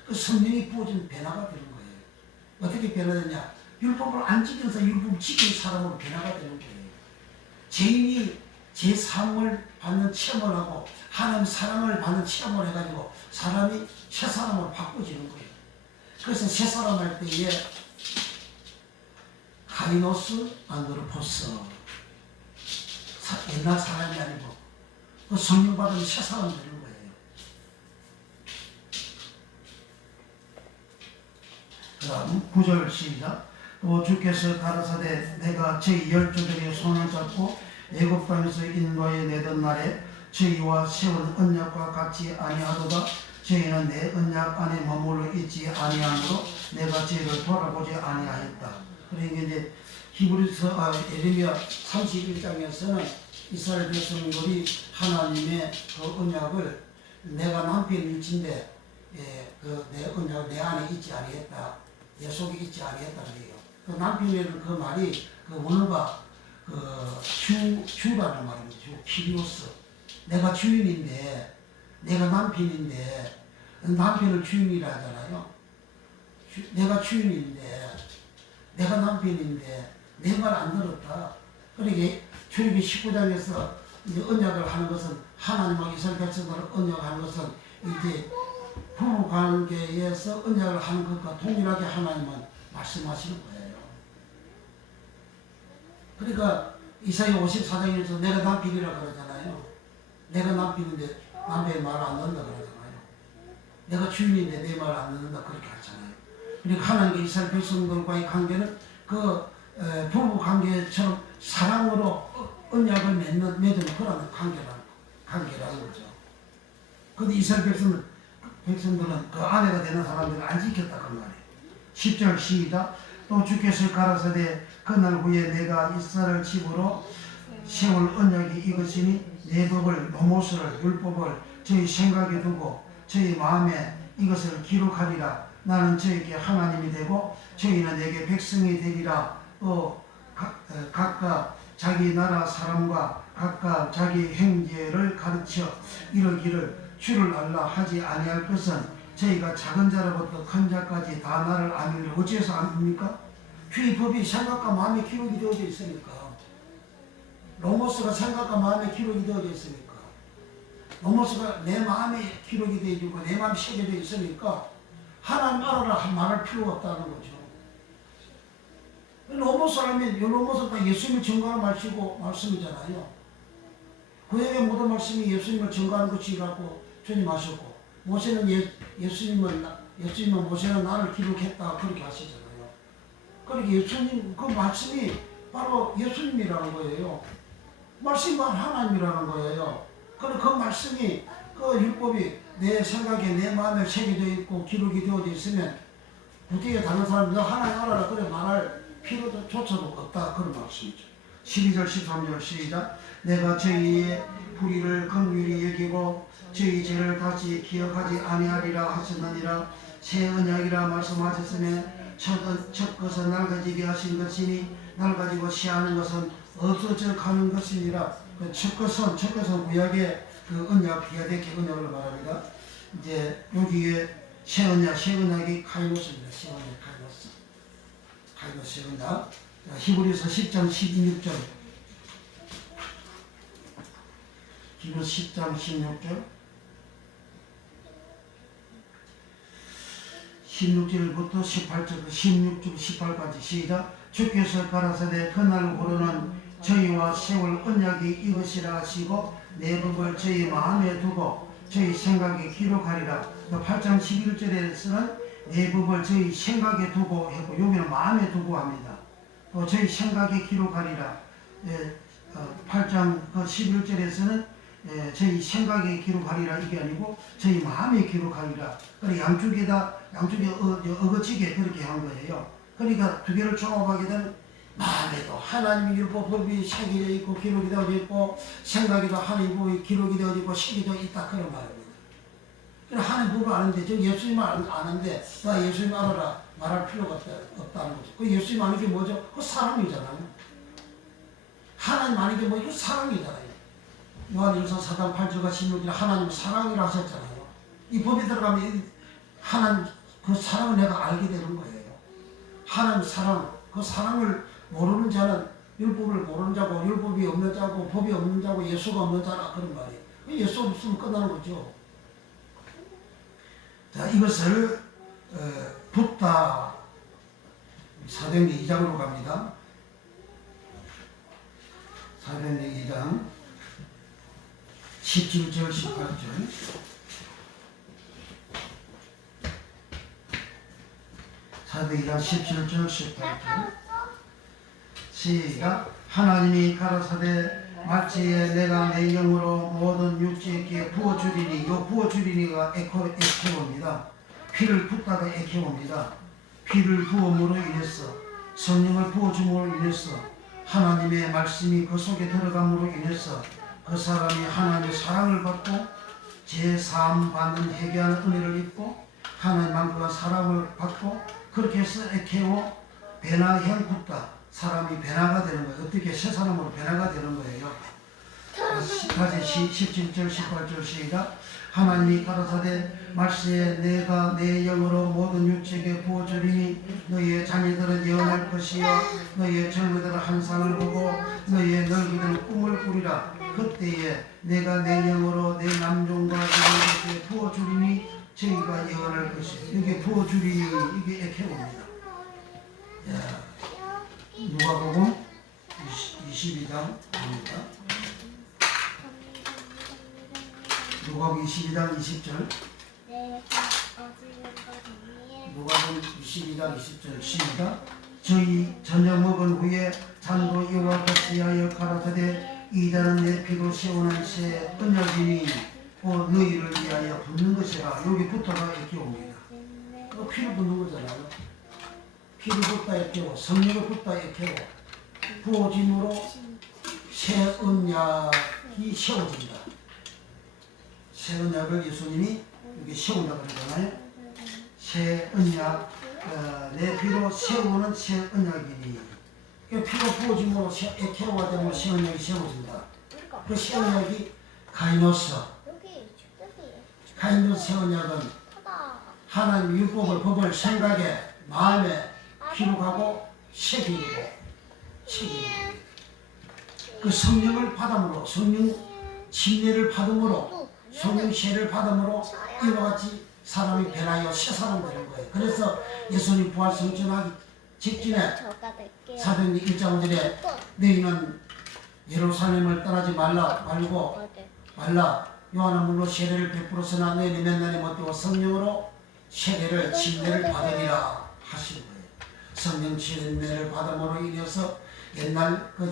그 성령이 부어진 변화가 되는 거예요. 어떻게 변화되냐? 율법을 안 지켜서 율법을 지키는 사람으로 변화가 되는 거예요. 죄인이 제 삶을 받는 체험을 하고 하나님 사랑을 받는 체험을 해가지고 사람이 새 사람으로 바꿔지는 거예요. 그래서 새 사람 할 때에 카이노스 안드로포스 옛날 사람이 아니고 그 성령 받은 새 사람 되는 거예요. 그 다음 9절 시작. 또 주께서 가라사대 내가 저희 열조들의 손을 잡고 애굽 땅에서 인도해 내던 날에 저희와 세운 언약과 같이 아니하도다. 저희는 내 언약 안에 머물러 있지 아니하므로 내가 저희를 돌아보지 아니하였다. 그러니까 이제 히브리서 예레미야 31장에서는 이스라엘 백성들이 하나님의 그 언약을 내가 남편일진데 그 내 언약을 내 안에 있지 아니했다. 내 속에 있지 아니했다 그래요. 그 남편이라는 그 말이 그 원어가 그 주라는 말입니다. 주 키리오스. 내가 주인인데 내가 남편인데 남편을 주인이라 하잖아요. 내가 주인인데 내가 남편인데 내 말 안 들었다. 그러니까 출애굽기 19장에서 이제 언약을 하는 것은 하나님과 이스라엘 백성들을 언약하는 것은 이제 부부 관계에서 언약을 하는 것과 동일하게 하나님은 말씀하시는 거예요. 그러니까 이사야 54장에서 내가 남편이라 그러잖아요. 내가 남편인데 남편의 말을 안 듣는다 그러잖아요. 내가 주인인데 내 말을 안 듣는다 그렇게 하잖아요. 그러니까 하나님과 이스라엘 백성들과의 관계는 그 부부 관계처럼 사랑으로 언약을 맺는 그런 관계라는 거죠. 그런데 이스라엘 백성들은 그 아내가 되는 사람들을 안 지켰다 그 말이에요. 10절 시작. 또 주께서 가라사대 그날 후에 내가 이스라엘 집으로 세울 언약이 이것이니 내 법을 노모스를 율법을 저희 생각에 두고 저희 마음에 이것을 기록하리라. 나는 저에게 하나님이 되고 저희는 내게 백성이 되리라. 또 각각 자기 나라 사람과 각각 자기 형제를 가르쳐 이르기를 주를 알라 하지 아니할 것은 저희가 작은 자로부터 큰 자까지 다 나를 아니를 어찌해서 압니까? 주의 법이 생각과 마음의 기록이 되어져 있으니까. 로모스가 생각과 마음의 기록이 되어져 있으니까. 로모스가 내 마음에 기록이 되어 있고 내 마음에 새겨져 있으니까 하나님 알아라 말할 필요가 없다는 거죠. 로모스라면 로모스가 예수님을 증거하는 말씀이잖아요. 구약의 모든 말씀이 예수님을 증거하는 것이라고 주님 하셨고 모세는 예수님은 모세는 나를 기록했다 그렇게 하시잖아요. 그러니까 예수님 그 말씀이 바로 예수님이라는 거예요. 말씀이 바로 하나님이라는 거예요. 그 말씀이 그 율법이 내 생각에 내 마음에 새겨져 있고 기록이 되어져 있으면 부디에 다른 사람이 너 하나님 알아라 그래 말할 필요조차도 없다 그런 말씀이죠. 12절 13절 시작. 내가 저희의 불의를 긍휼히 여기고 저희 죄를 다시 기억하지 아니하리라 하셨느니라. 새 언약이라 말씀하셨으면 첫 것은 낡아지게 하신 것이니 낡아지고 시하는 것은 없어져 가는 것이니라. 첫 것은 구약의 그 언약 비아데케 언약을 말합니다. 이제 여기에 새 언약이 카이노스입니다. 새 언약 카이노스 새 언약. 히브리서 10장 16절. 히브리서 10장 16절. 16절부터 18절, 16절, 18까지 시작. 주께서 가라사대 그날고로는 저희와 세울 언약이 이것이라 하시고 내 법을 저희 마음에 두고 저희 생각에 기록하리라. 8장 11절에서는 내 법을 저희 생각에 두고 했고 여기는 마음에 두고 합니다. 또 저희 생각에 기록하리라. 8장 11절에서는 저희 생각에 기록하리라 이게 아니고 저희 마음에 기록하리라. 그러니까 양쪽에 어거지게 그렇게 한 거예요. 그러니까 두 개를 종합하게 되면 마음에도 하나님의 율법이 새겨져 있고 기록이 되어져 있고 생각에도 하나님의 기록이 되어져 있고 새겨져 있다 그런 말입니다. 그러니까 하나님 법을 아는데 저 예수님을 아는데 나 예수님 알아라 말할 필요가 없다는 거죠. 그 예수님 아는 게 뭐죠? 그 사랑이잖아요. 하나님 아는 게 뭐죠? 그 사랑이잖아요. 요한일서 4장 8절과 16절 하나님은 사랑이라 하셨잖아요. 이 법이 들어가면 하나님 그 사랑을 내가 알게 되는 거예요. 하나님 사랑, 그 사랑을 모르는 자는 율법을 모르는 자고 율법이 없는 자고 법이 없는 자고 예수가 없는 자라 그런 말이에요. 예수 없으면 끝나는 거죠. 자, 이것을 붓다 사도행전 2장으로 갑니다. 사도행전 2장 17절 18절. 사도행전 17절 18절 시작. 하나님이 가라사대 말지에 내가 내 영으로 모든 육체에게 부어주리니 요 부어주리니가 에케오입니다. 피를 붓다가 에케오입니다. 피를 부음으로 인해서 성령을 부어줌으로 인해서 하나님의 말씀이 그 속에 들어감으로 인해서 그 사람이 하나님의 사랑을 받고 제3 받는 회개하는 은혜를 입고 하나님만큼의 사랑을 받고 그렇게 해서 에케오 베나형 붓다 사람이 변화가 되는 거예요. 어떻게 새 사람으로 변화가 되는 거예요. 다시 17절 18절 시작. 하나님이 가라사대 말씀에 내가 내 영으로 모든 육체에게 부어주리니 너희의 자녀들은 예언할 것이요 너희의 젊은이들은 환상을 보고 너희의 늙은이들은 꿈을 꾸리라. 그때에 내가 내 영으로 내 남종과 여종에게 부어주리니 저희가 예언할 것이요. 이게 부어주리니 이게 에케오입니다. 누가복음 22장입니다. 누가복음 22장 20절. 누가복음 22장 20절 시작. 저희 저녁 먹은 후에 잔도 이와 같이 하여 가라사대 이 잔은 내 피로 세우는 새 언약이니 곧 너희를 위하여 붓는 것이라. 여기 부터가 이렇게 옵니다. 피를 붓는 거잖아요. 피를 붓다 이렇게 성령을 붓다 이렇게 부어짐으로 새 언약이 세워진다. 새 언약을 예수님이 여기 세운다고 그러잖아요. 새 언약, 내 피로 세우는 새 언약이니. 피로 부어짐으로 에케오가 되면 새 언약이 세워진다. 그 새 언약이 가이노스. 여기 주택이 가이노스 새 언약은 크다. 하나님 율법을 법을 생각에 마음에 기록하고 새기고 그 성령을 받음으로 성령 침례를 받음으로 성령 세를 받음으로 이와 같이 사람이 변하여 새 사람 되는 거예요. 그래서 예수님 부활 성천하기 직전에 저가 될게요. 사도행전 1장 5절에 너희는 예루살렘을 떠나지 말고 요한은 물로 세례를 베풀었으나 너희는 몇 날이 못되고 성령으로 세례를 침례를 받으리라 하시는 거예요. 성령 침례를 받음으로 인해서 옛날 그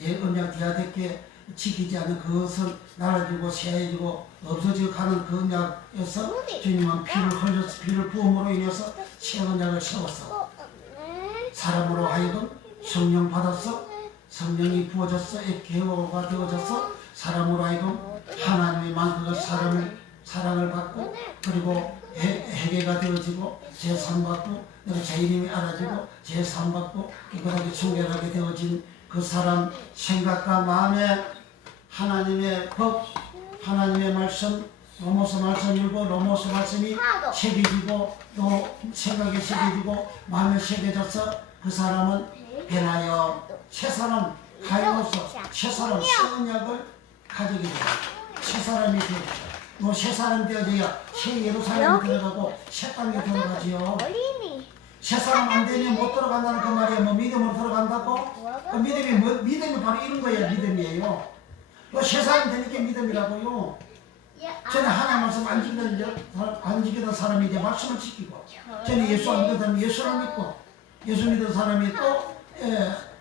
옛 언약 디아덱게 지키지 않는 그것을 날아지고 새해지고 없어지고 가는 그 언약에서 주님은 피를 부음으로 인해서 새 언약을 세웠어. 사람으로 하여금 성령 받았어. 성령이 부어졌어. 개호가 되어져서 사람으로 하여금 하나님의 만큼 사랑을 받고 그리고 회개가 되어지고 제삼 받고 내가 제 이름이 알아지고 제삼 받고 깨끗하게 순결하게 되어진 그 사람 생각과 마음에 하나님의 법, 하나님의 말씀, 로마서 말씀 읽고 로마서 말씀이 새겨지고 또 생각에 새겨지고 마음에 새겨져서 그 사람은 변하여 새 사람 가이로서 새 사람 새 언약을 가지게 돼요. 새 사람이 되어져. 새 사람 되어져야 새 예루살렘에 들어가고 새 땅에 들어가지요. 어린이. 새 사람 안 되면 못 들어간다는 그 말이에요. 뭐 믿음으로 들어간다고? 그 믿음이 바로 이런 거예요. 믿음이에요. 새 사람 되니까 믿음이라고요. 저는 하나님 말씀 안 지키던 사람이 이제 말씀을 지키고 저는 예수 안 믿던 사람이 예수를 믿고 예수 믿던 사람이 또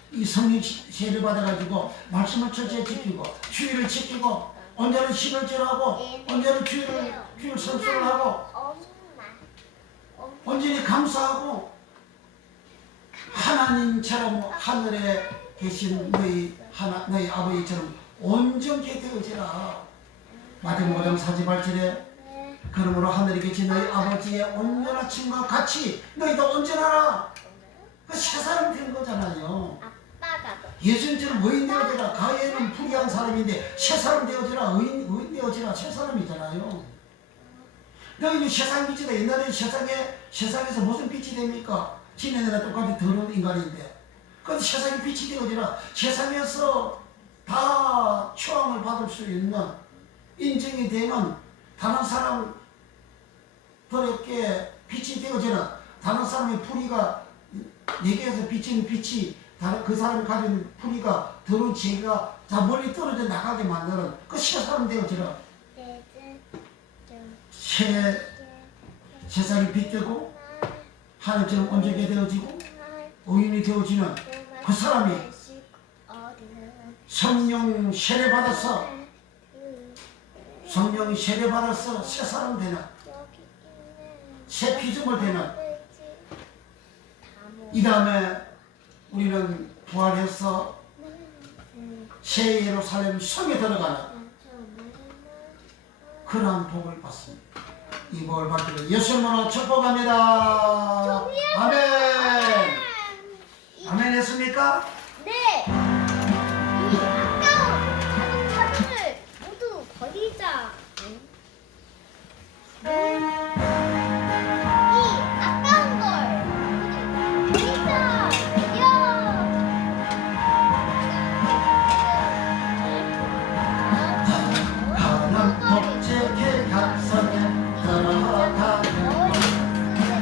이 성령 세례 받아가지고 말씀을 철저히 지키고 주의를 지키고 언제는 신을 절하고 언제는 주일 선수를 하고 온전히 감사하고 하나님처럼 하늘에 계신 너희 아버지처럼 온전케 되어지라. 마태복음 5장 48절에 그러므로 하늘에 계신 너희 아버지의 온전하심과 같이 너희도 온전하라. 그 새 사람 된 거잖아요. 예수님처럼 의인 되어지라. 가해는 불의한 사람인데 새 사람 되어지라. 의인 되어지라. 새 사람이잖아요. 너희는 세상 빛이다. 옛날에 세상에서 무슨 빛이 됩니까? 지네들과 똑같이 더러운 인간인데. 그런데 세상에 빛이 되어지라. 세상에서 다 추앙을 받을 수 있는 인정이 되는 다른 사람들에게 빛이 되어지는 다른 사람의 불의가 내게서 비치는 빛이 그 사람이 가진 불의가 더러운 죄가 다 멀리 떨어져 나가게 만드는 그 새 사람 되어지라. 세상이 빛되고 하늘처럼 온전하게 되어지고 의인이 되어지는 그 사람이 성령 세례 받아서 새 사람 되는 새 피조물 되는 이 다음에 우리는 부활해서 새 예루살렘 성에 들어가는 그러한 복을 받습니다. 이 복을 받기를 예수님으로 축복합니다. 아멘. 아멘 했습니까? 네. 이 아까운 자동차를 모두 버리자. 이 아까운 걸 버리자. 하나 복제의 각성에 들어가는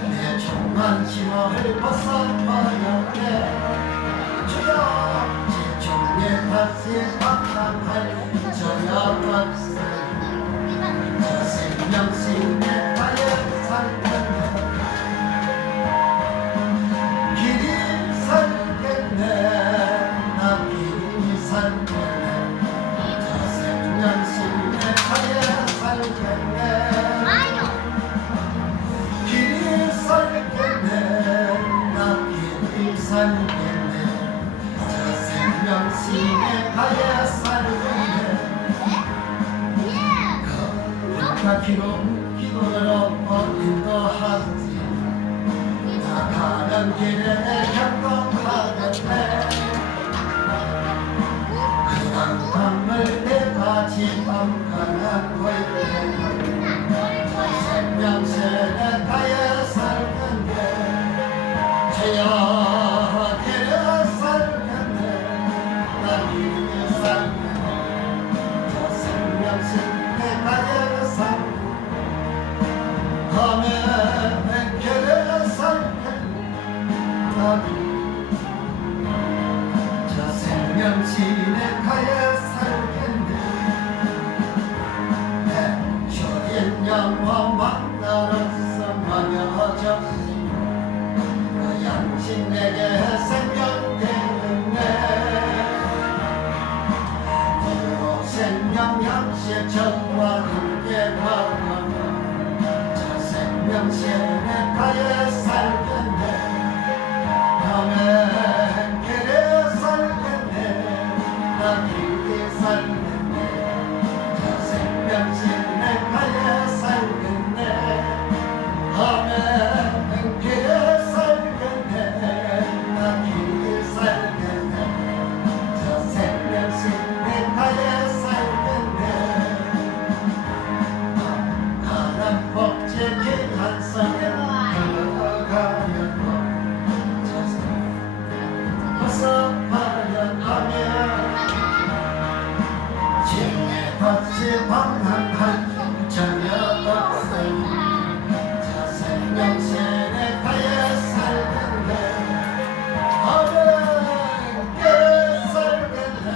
내 종한 짐을 벗어버려 주여 제 종에 다시 방랑할 저여 박수 저 생명신의 나의 살겠네 길이 살겠네 나 길이 살겠네 저 생명신의 나의 살겠네 길이 살겠네 나 길이 살겠네 저 생명신의 나의 살겠네 그 기도로 인도하지 나가는 길에 경동하는데 그 강을 나는 왜 생명새는 가야 살 건데 저여 데려 살 건데 나 믿으며 살 건데 저 생명새는 가야 살 가면 데려 살 건데 나 저 생명신에 가야 살겠네 내 주인 영원 만나러서 만나졌으니 그 양심 내게 생명 되겠네 그리고 생명 양식 전과 함께 가면 저 생명신에 가야 살겠네 아멘 그래 살겠네 나 길게 살겠네 저 생명신에 가야 살겠네 아멘 그래 살겠네 나 길게 살겠네 저 생명신에 가야 살겠네 가난 복제기 한 성에 들어가면 어서 파련하며 징에 밭이 방황한 저녁 없음 저 생명신에 가야 살겠네 어렵게 살겠네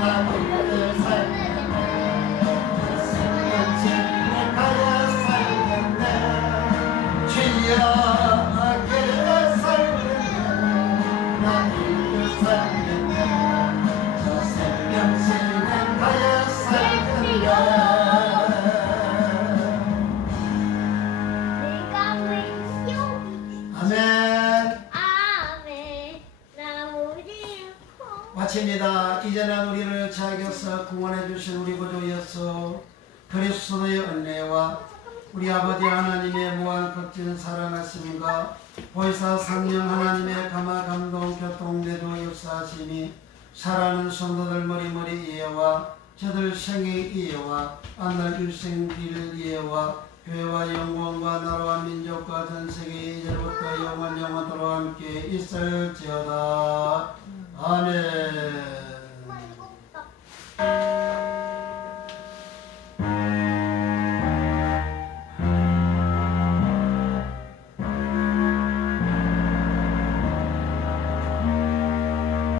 나무게 살겠네 저 생명신에 가야 살겠네 주여 마칩니다. 이제는 우리를 자격서 구원해 주신 우리 구주 예수 그리스도의 은혜와 우리 아버지 하나님의 무한 극진 사랑하심과 보혜사 성령 하나님의 감화 감동 교통 내도 역사하심이 사랑하는 성도들 머리머리 이해와 저들 생애 이해와 안날 일생길 이해와 교회와 영광과 나라와 민족과 전세계 이제부터 영원토록 함께 있을지어다. 아멘.